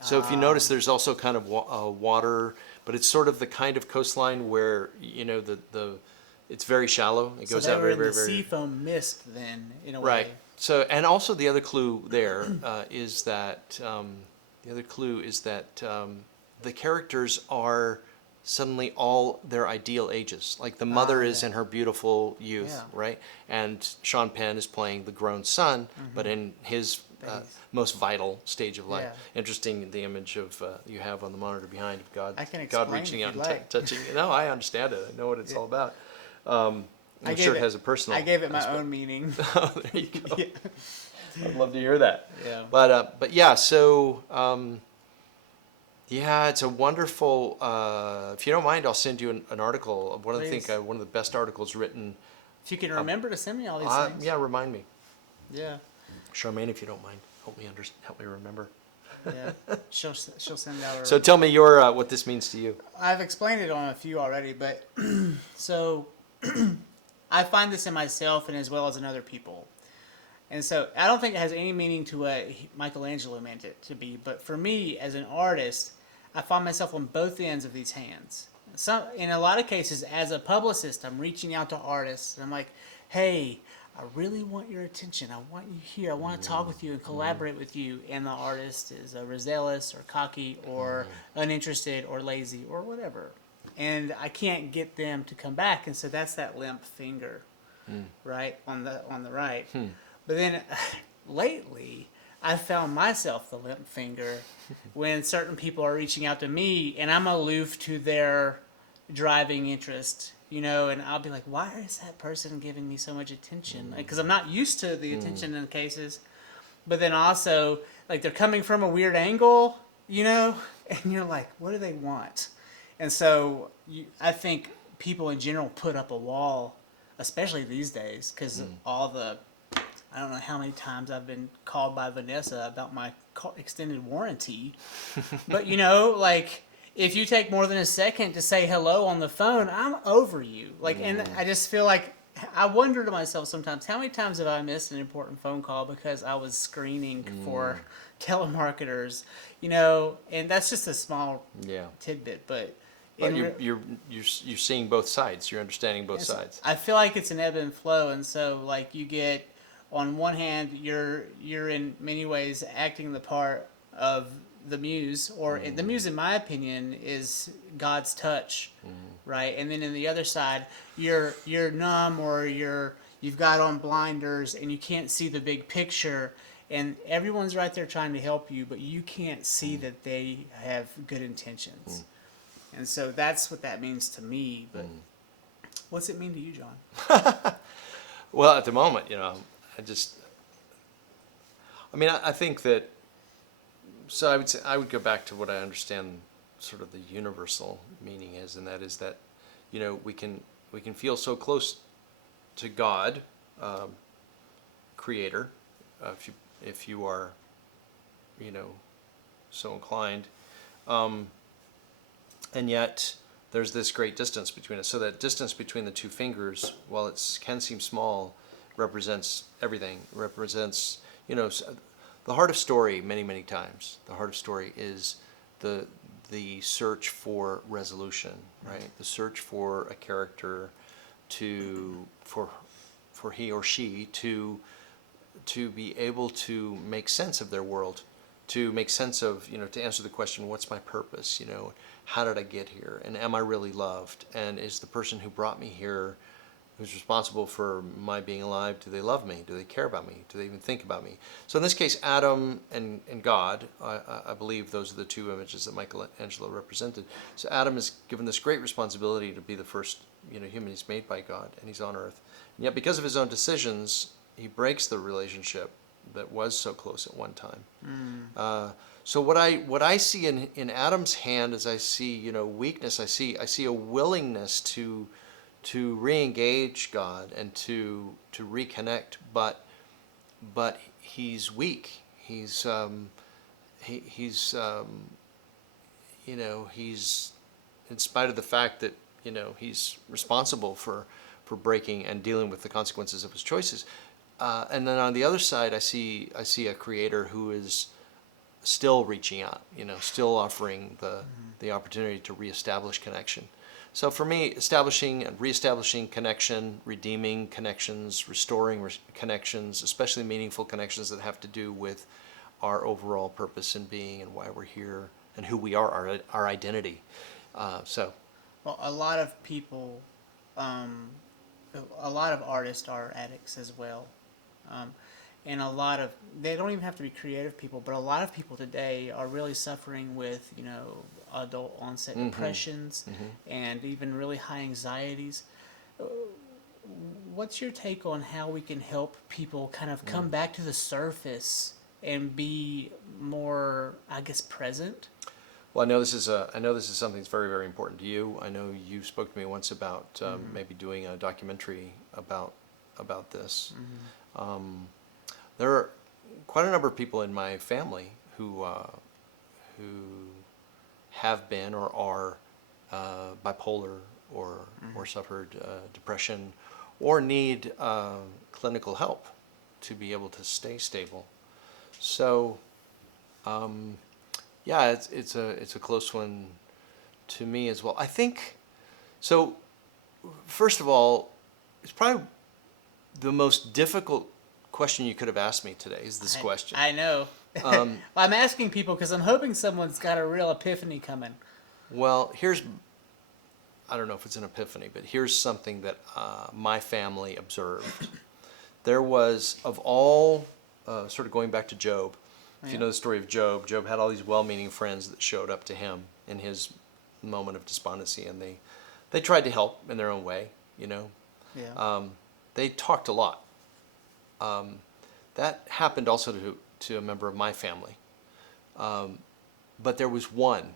So if you notice, there's also kind of water, but it's sort of the kind of coastline where it's very shallow. It goes so they out were very, in very, the very seafoam mist then, in a right. way. So, and also the other clue there is that the characters are suddenly all their ideal ages. Like the mother is in her beautiful youth, Yeah. right? And Sean Penn is playing the grown son, but in his most vital stage of life. Yeah. Interesting, the image of you have on the monitor behind of God. I can God explain reaching if out you'd and like. touching. No, I understand it. I know what it's all about. I'm gave sure it it- has a personal. I gave it my aspect. own meaning. Oh, there you go. I'd love to hear that. Yeah. But yeah, so yeah, it's a wonderful. If you don't mind, I'll send you an article of one of Please. one of the best articles written. If you can remember to send me all these things. Yeah, remind me, Yeah. Charmaine, if you don't mind, help me remember. Yeah. She'll send out her. So tell me your what this means to you. I've explained it on a few already, but so I find this in myself and as well as in other people. And so I don't think it has any meaning to what Michelangelo meant it to be, but for me as an artist, I find myself on both ends of these hands. In a lot of cases, as a publicist, I'm reaching out to artists, and I'm like, hey, I really want your attention. I want you here. I want to talk with you and collaborate with you. And the artist is overzealous or cocky or uninterested or lazy or whatever. And I can't get them to come back. And so that's that limp finger, right, on the right. But then lately, I found myself the limp finger when certain people are reaching out to me and I'm aloof to their driving interest, and I'll be like, why is that person giving me so much attention? Because I'm not used to the attention in cases. But then also, like, they're coming from a weird angle, and you're like, what do they want? And so I think people in general put up a wall, especially these days, because all the, I don't know how many times I've been called by Vanessa about my extended warranty. But, like, if you take more than a second to say hello on the phone, I'm over you. Like, and I just feel like, I wonder to myself sometimes, how many times have I missed an important phone call because I was screening for telemarketers, and that's just a small tidbit, but you're seeing both sides. You're understanding both sides. I feel like it's an ebb and flow, and so like you get, on one hand, you're in many ways acting the part of the muse, or the muse, in my opinion, is God's touch, right? And then in the other side, you're numb, or you've got on blinders and you can't see the big picture, and everyone's right there trying to help you, but you can't see that they have good intentions. And so that's what that means to me. But what's it mean to you, John? Well, at the moment, I think that, so I would go back to what I understand sort of the universal meaning is, and that is that, we can feel so close to God, Creator, if you are, so inclined, and yet there's this great distance between us. So that distance between the two fingers, while it can seem small, represents everything. Represents, the heart of story. Many times, the heart of story is the search for resolution, right? The search for a character for he or she to be able to make sense of their world, to make sense of, to answer the question, what's my purpose? How did I get here? And am I really loved? And is the person who brought me here, who's responsible for my being alive, do they love me? Do they care about me? Do they even think about me? So in this case, Adam and God, I believe those are the two images that Michelangelo represented. So Adam is given this great responsibility to be the first, human he's made by God, and he's on earth. And yet because of his own decisions, he breaks the relationship that was so close at one time. So what I see in Adam's hand is I see, weakness. I see a willingness to re-engage God and to reconnect, but he's weak. He's he's in spite of the fact that he's responsible for breaking and dealing with the consequences of his choices. And then on the other side, I see a creator who is still reaching out, still offering the opportunity to reestablish connection. So for me, establishing and reestablishing connection, redeeming connections, restoring connections, especially meaningful connections that have to do with our overall purpose in being and why we're here and who we are, our identity. Well, a lot of people, a lot of artists are addicts as well. And they don't even have to be creative people, but a lot of people today are really suffering with, adult onset depressions and even really high anxieties. What's your take on how we can help people kind of come back to the surface and be more, I guess, present? Well, I know this is something that's very, very important to you. I know you spoke to me once about maybe doing a documentary about this. There are quite a number of people in my family who have been or are bipolar or suffered depression or need clinical help to be able to stay stable. So, it's a close one to me as well. I think so. First of all, it's probably the most difficult question you could have asked me today is this question. I know. Well, I'm asking people because I'm hoping someone's got a real epiphany coming. Well, I don't know if it's an epiphany, but here's something that my family observed. There was, of all, sort of going back to Job, if you know the story of Job had all these well-meaning friends that showed up to him in his moment of despondency, and they tried to help in their own way, Yeah. They talked a lot. That happened also to a member of my family. But there was one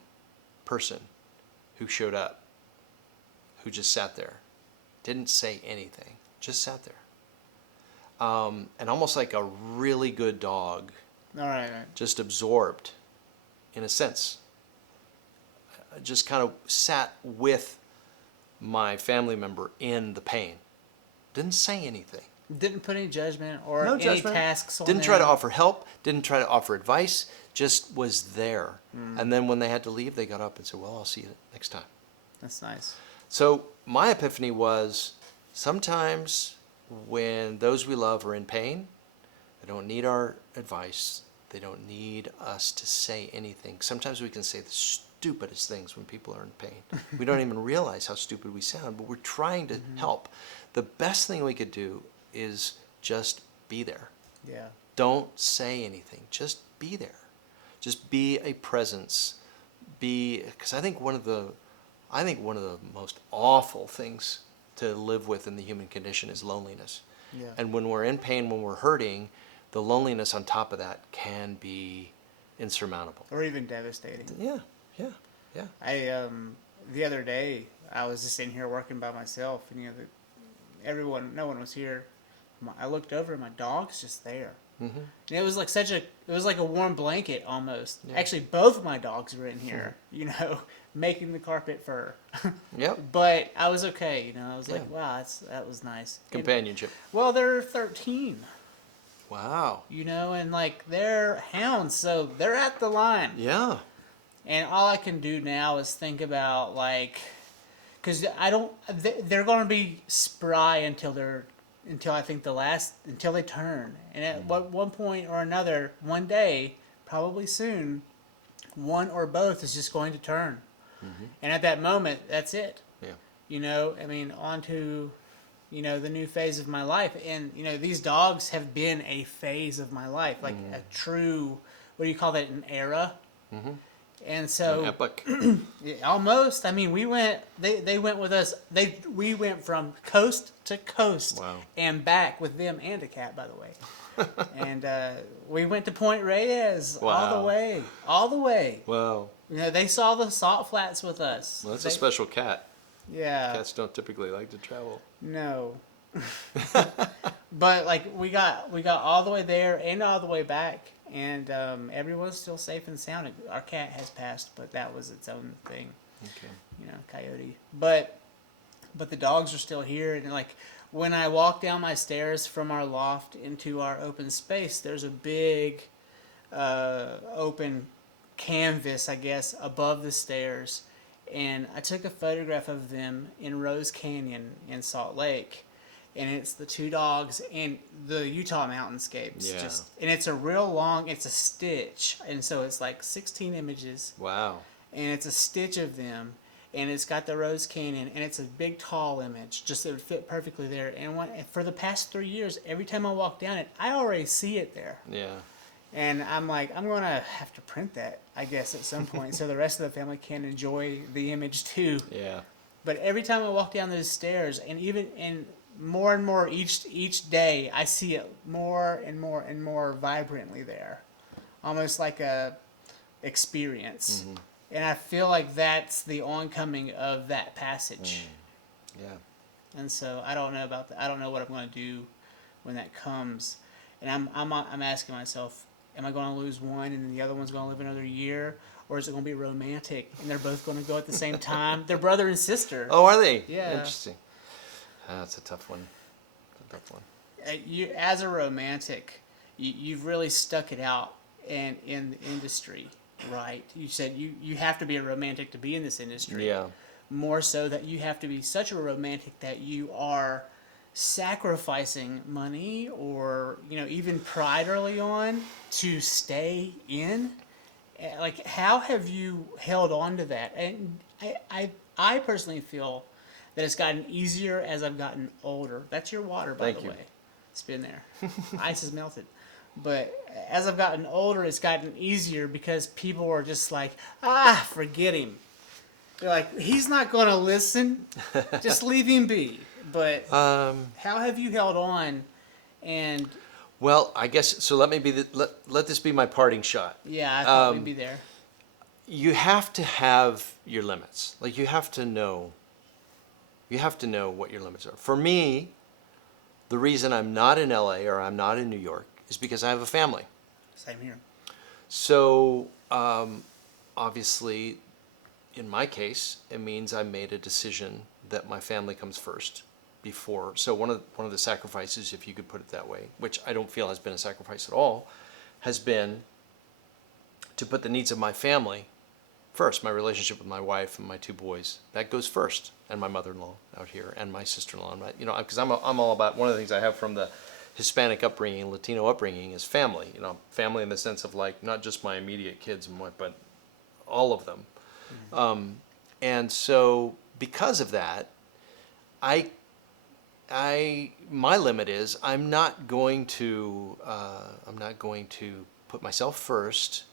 person who showed up, who just sat there, didn't say anything, just sat there. And almost like a really good dog, All right. just absorbed, in a sense, just kind of sat with my family member in the pain. Didn't say anything. Didn't put any judgment or No any judgment. tasks on Didn't them. try to offer help. Didn't try to offer advice. Just was there. And then when they had to leave, they got up and said, "Well, I'll see you next time." That's nice. So my epiphany was sometimes when those we love are in pain, they don't need our advice. They don't need us to say anything. Sometimes we can say the stupidest things when people are in pain. We don't even realize how stupid we sound, but we're trying to help. The best thing we could do is just be there. Yeah. don't say anything. Just be there. Just be a presence. Because I think one of the most awful things to live with in the human condition is loneliness. Yeah. And when we're in pain, when we're hurting, the loneliness on top of that can be insurmountable. Or even devastating. Yeah. I the other day I was just in here working by myself, and no one was here. I looked over, and my dog's just there. Mm-hmm. And it was like a warm blanket almost. Yeah. Actually, both of my dogs were in here, making the carpet fur. Yep. But I was okay, I was like, Yeah. wow, that was nice. Companionship. Well, they're 13, Wow. and like they're hounds, so they're at the line. Yeah. And all I can do now is think about because they're going to be spry until they turn. And at one point or another, one day, probably soon, one or both is just going to turn. Mm-hmm. And at that moment, that's it. Yeah. On to, the new phase of my life. And, these dogs have been a phase of my life, like a true, what do you call that, an era? Mm-hmm. And so, An epic. almost. We went. They went with us. We went from coast to coast. Wow. And back with them and a cat, by the way. And we went to Point Reyes all the way. Wow. They saw the salt flats with us. Well, that's a special cat. Yeah. Cats don't typically like to travel. No. But we got all the way there and all the way back. And everyone's still safe and sound. Our cat has passed, but that was its own thing. Okay. Coyote. But the dogs are still here. And when I walk down my stairs from our loft into our open space, there's a big open canvas, I guess, above the stairs. And I took a photograph of them in Rose Canyon in Salt Lake. And it's the two dogs and the Utah mountainscapes. Yeah. And it's it's a stitch. And so it's 16 images. Wow. And it's a stitch of them. And it's got the Rose Canyon. And it's a big, tall image. It would fit perfectly there. And for the past 3 years, every time I walk down it, I already see it there. Yeah. And I'm like, I'm going to have to print that, I guess, at some point. So the rest of the family can enjoy the image too. Yeah. But every time I walk down those stairs, and more and more each day, I see it more and more and more vibrantly there, almost like a experience. Mm-hmm. And I feel like that's the oncoming of that passage. Yeah. And so I don't know about that. I don't know what I'm going to do when that comes. And I'm asking myself, am I going to lose one and then the other one's going to live another year? Or is it going to be romantic and they're both going to go at the same time? They're brother and sister. Oh, are they? Yeah. Interesting. That's a tough one. You, as a romantic, you've really stuck it out in the industry, right? You said you have to be a romantic to be in this industry. Yeah. More so that you have to be such a romantic that you are sacrificing money or even pride early on to stay in. How have you held on to that? And I personally feel that it's gotten easier as I've gotten older. That's your water, by the way. It's been there. Ice has melted. But as I've gotten older, it's gotten easier because people are just like, forget him. They're like, he's not going to listen. Just leave him be. But how have you held on? And well, I guess so. Let this be my parting shot. Yeah, I thought we'd be there. You have to have your limits. You have to know. You have to know what your limits are. For me, the reason I'm not in LA or I'm not in New York is because I have a family. Same here. So obviously, in my case, it means I made a decision that my family comes first before. So one of the sacrifices, if you could put it that way, which I don't feel has been a sacrifice at all, has been to put the needs of my family first. My relationship with my wife and my two boys, that goes first, and my mother-in-law out here and my sister-in-law. Because I'm all about, one of the things I have from the Hispanic upbringing, Latino upbringing, is family. Family in the sense of not just my immediate kids but all of them. Mm-hmm. And so because of that, I my limit is I'm not going to put myself first,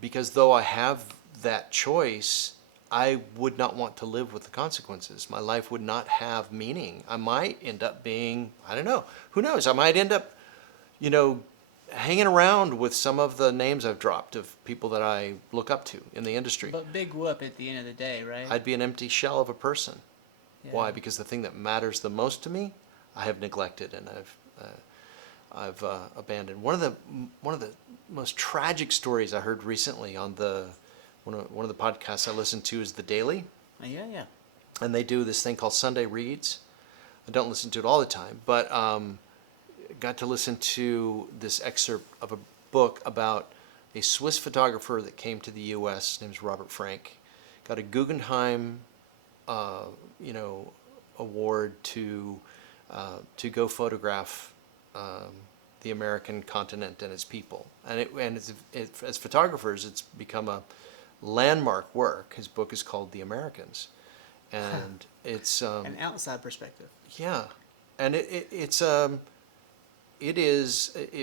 because though I have that choice, I would not want to live with the consequences. My life would not have meaning. I might end up being, I don't know, who knows? I might end up, hanging around with some of the names I've dropped of people that I look up to in the industry. But big whoop at the end of the day, right? I'd be an empty shell of a person. Yeah. Why? Because the thing that matters the most to me, I have neglected and I've abandoned. One of the most tragic stories I heard recently on one of the podcasts I listen to is The Daily, Yeah. and they do this thing called Sunday Reads. I don't listen to it all the time, but got to listen to this excerpt of a book about a Swiss photographer that came to the U.S. His name's Robert Frank. Got a Guggenheim, award to go photograph the American continent and its people. And as photographers, it's become a landmark work. His book is called The Americans, and it's An outside perspective. yeah, and it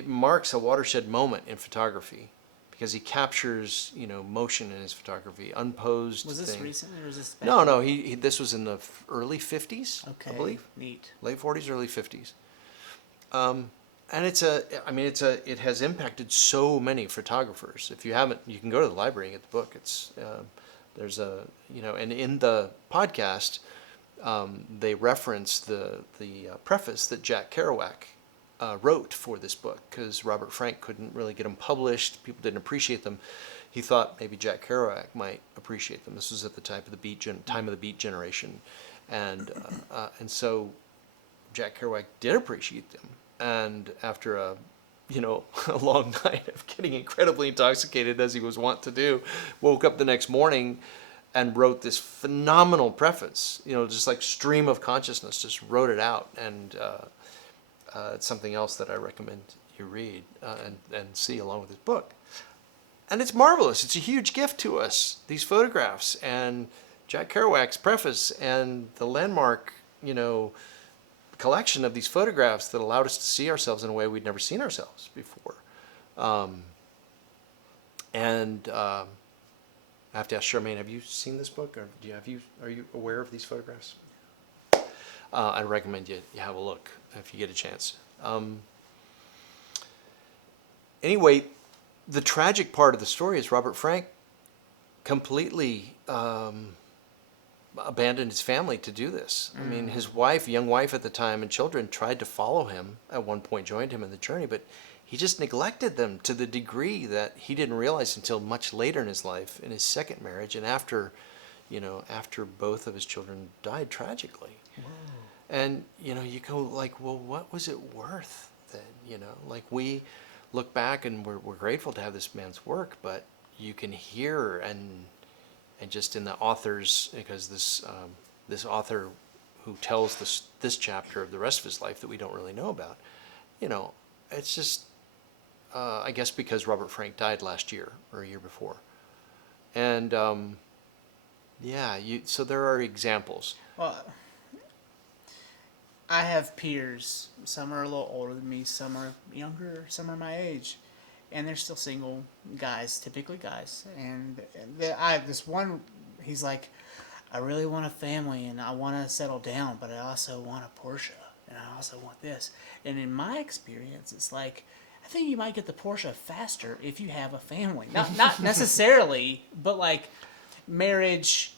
marks a watershed moment in photography, because he captures motion in his photography, unposed. Was this thing. recently or was this back No. He this was in the early 50s, Okay. I believe, Neat. late 40s, early 50s. And it has impacted so many photographers. If you haven't, you can go to the library and get the book. It's there's a and in the podcast, they reference the preface that Jack Kerouac wrote for this book, because Robert Frank couldn't really get them published. People didn't appreciate them. He thought maybe Jack Kerouac might appreciate them. This was at the time of the Beat generation, and so Jack Kerouac did appreciate them. And after a long night of getting incredibly intoxicated, as he was wont to do, woke up the next morning and wrote this phenomenal preface. Just like stream of consciousness, just wrote it out. And it's something else that I recommend you read and see along with his book. And it's marvelous. It's a huge gift to us, these photographs, and Jack Kerouac's preface, and the landmark, collection of these photographs that allowed us to see ourselves in a way we'd never seen ourselves before. I have to ask Charmaine, have you seen this book, or are you aware of these photographs? I recommend you have a look if you get a chance. Anyway, the tragic part of the story is Robert Frank completely abandoned his family to do this. I mean, his young wife at the time, and children tried to follow him at one point, joined him in the journey, but he just neglected them to the degree that he didn't realize until much later in his life, in his second marriage, and after both of his children died tragically. Wow. And you go like, well, what was it worth then? Like, we look back and we're grateful to have this man's work, but you can hear and just in the author's, because this author who tells this chapter of the rest of his life that we don't really know about, it's just I guess because Robert Frank died last year or a year before, and so there are examples. Well, I have peers. Some are a little older than me. Some are younger. Some are my age, and they're still single guys, typically guys. And this one, he's like, I really want a family and I want to settle down, but I also want a Porsche and I also want this. And in my experience, it's like, I think you might get the Porsche faster if you have a family. Not necessarily, but like marriage.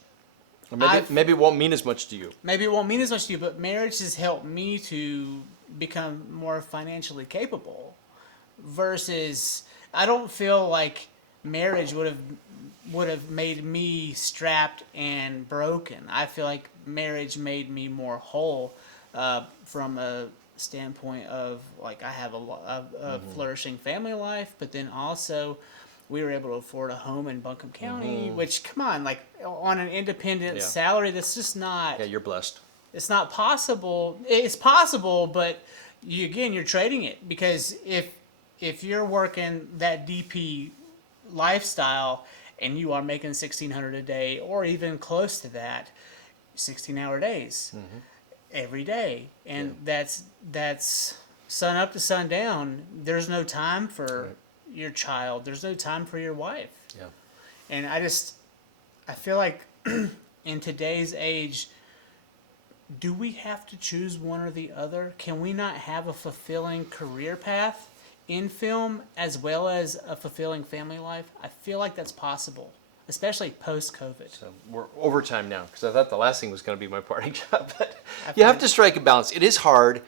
Maybe it won't mean as much to you. Maybe it won't mean as much to you, but marriage has helped me to become more financially capable. Versus, I don't feel like marriage would have made me strapped and broken. I feel like marriage made me more whole, from a standpoint of like I have a flourishing family life, but then also we were able to afford a home in Buncombe County, which, come on, like on an independent salary, that's just not. Yeah, you're blessed. It's not possible. It's possible, but you're trading it, because if you're working that DP lifestyle and you are making $1,600 a day or even close to that, 16-hour days, every day, and Yeah. that's sun up to sundown. There's no time for Right. your child. There's no time for your wife. Yeah. And I feel like in today's age, do we have to choose one or the other? Can we not have a fulfilling career path in film as well as a fulfilling family life? I feel like that's possible, especially post-COVID. So we're overtime now because I thought the last thing was going to be my parting job. But I you have find- to strike a balance. It is hard.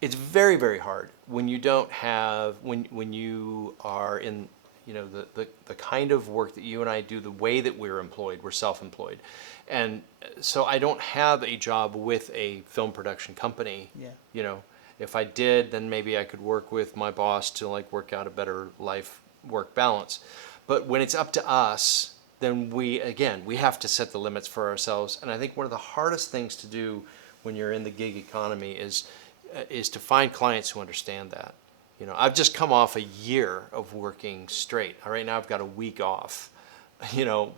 It's very, very hard when you don't have when you are in the kind of work that you and I do, the way that we're employed, we're self-employed, and so I don't have a job with a film production company. Yeah. You know, if I did, then maybe I could work with my boss to like work out a better life work balance. But when it's up to us, then we have to set the limits for ourselves. And I think one of the hardest things to do when you're in the gig economy is to find clients who understand that. You know, I've just come off a year of working straight. Right now I've got a week off. You know,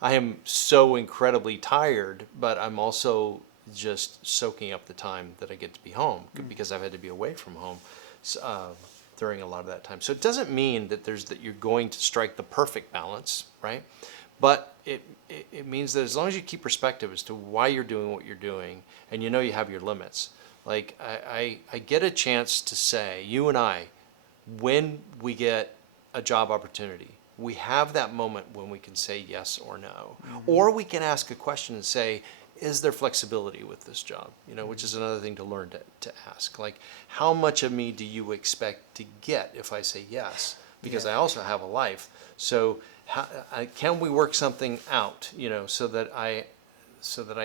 I am so incredibly tired, but I'm also just soaking up the time that I get to be home because I've had to be away from home during a lot of that time. So it doesn't mean that you're going to strike the perfect balance, right? But it means that as long as you keep perspective as to why you're doing what you're doing, and you know you have your limits. Like I get a chance to say, you and I, when we get a job opportunity, we have that moment when we can say yes or no. Or we can ask a question and say, is there flexibility with this job? You know, which is another thing to learn to ask. Like, how much of me do you expect to get if I say yes? Because I also have a life. So can we work something out, you know, so that I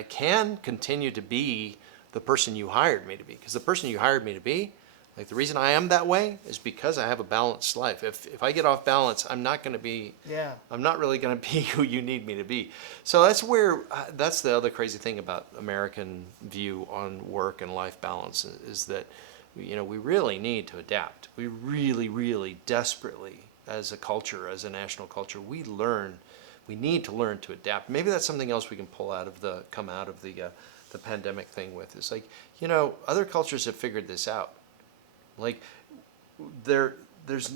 can continue to be the person you hired me to be? Because the person you hired me to be, like the reason I am that way is because I have a balanced life. If I get off balance, I'm not going to be, I'm not really going to be who you need me to be. So that's the other crazy thing about American view on work and life balance is that, you know, we really need to adapt. We really, really desperately, as a culture, as a national culture, we need to learn to adapt. Maybe that's something else we can come out of the pandemic thing with. It's like, you know, other cultures have figured this out. Like, there's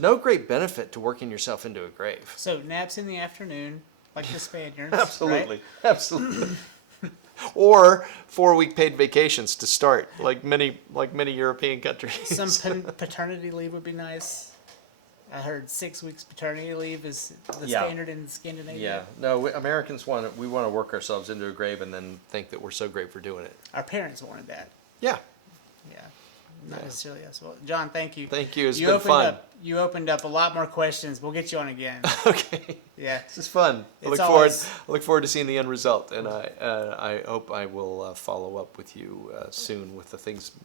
no great benefit to working yourself into a grave. So naps in the afternoon, like the Spaniards. Absolutely, Right? absolutely. Or 4-week paid vacations to start, like many European countries. Some paternity leave would be nice. I heard 6 weeks paternity leave is the Yeah. standard in Scandinavia. Yeah, no, Americans want to work ourselves into a grave and then think that we're so great for doing it. Our parents wanted that. Yeah. Yeah. Not necessarily us. Well, John, thank you. Thank you. It's been opened fun. You opened up a lot more questions. We'll get you on again. Okay. Yeah. This is fun. I It's look forward to seeing the end result, and I hope I will follow up with you soon with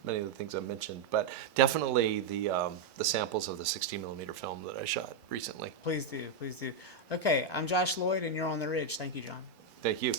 many of the things I mentioned, but definitely the samples of the 60mm film that I shot recently. Please do. Please do. Okay. I'm Josh Lloyd, and you're on the Ridge. Thank you, John. Thank you.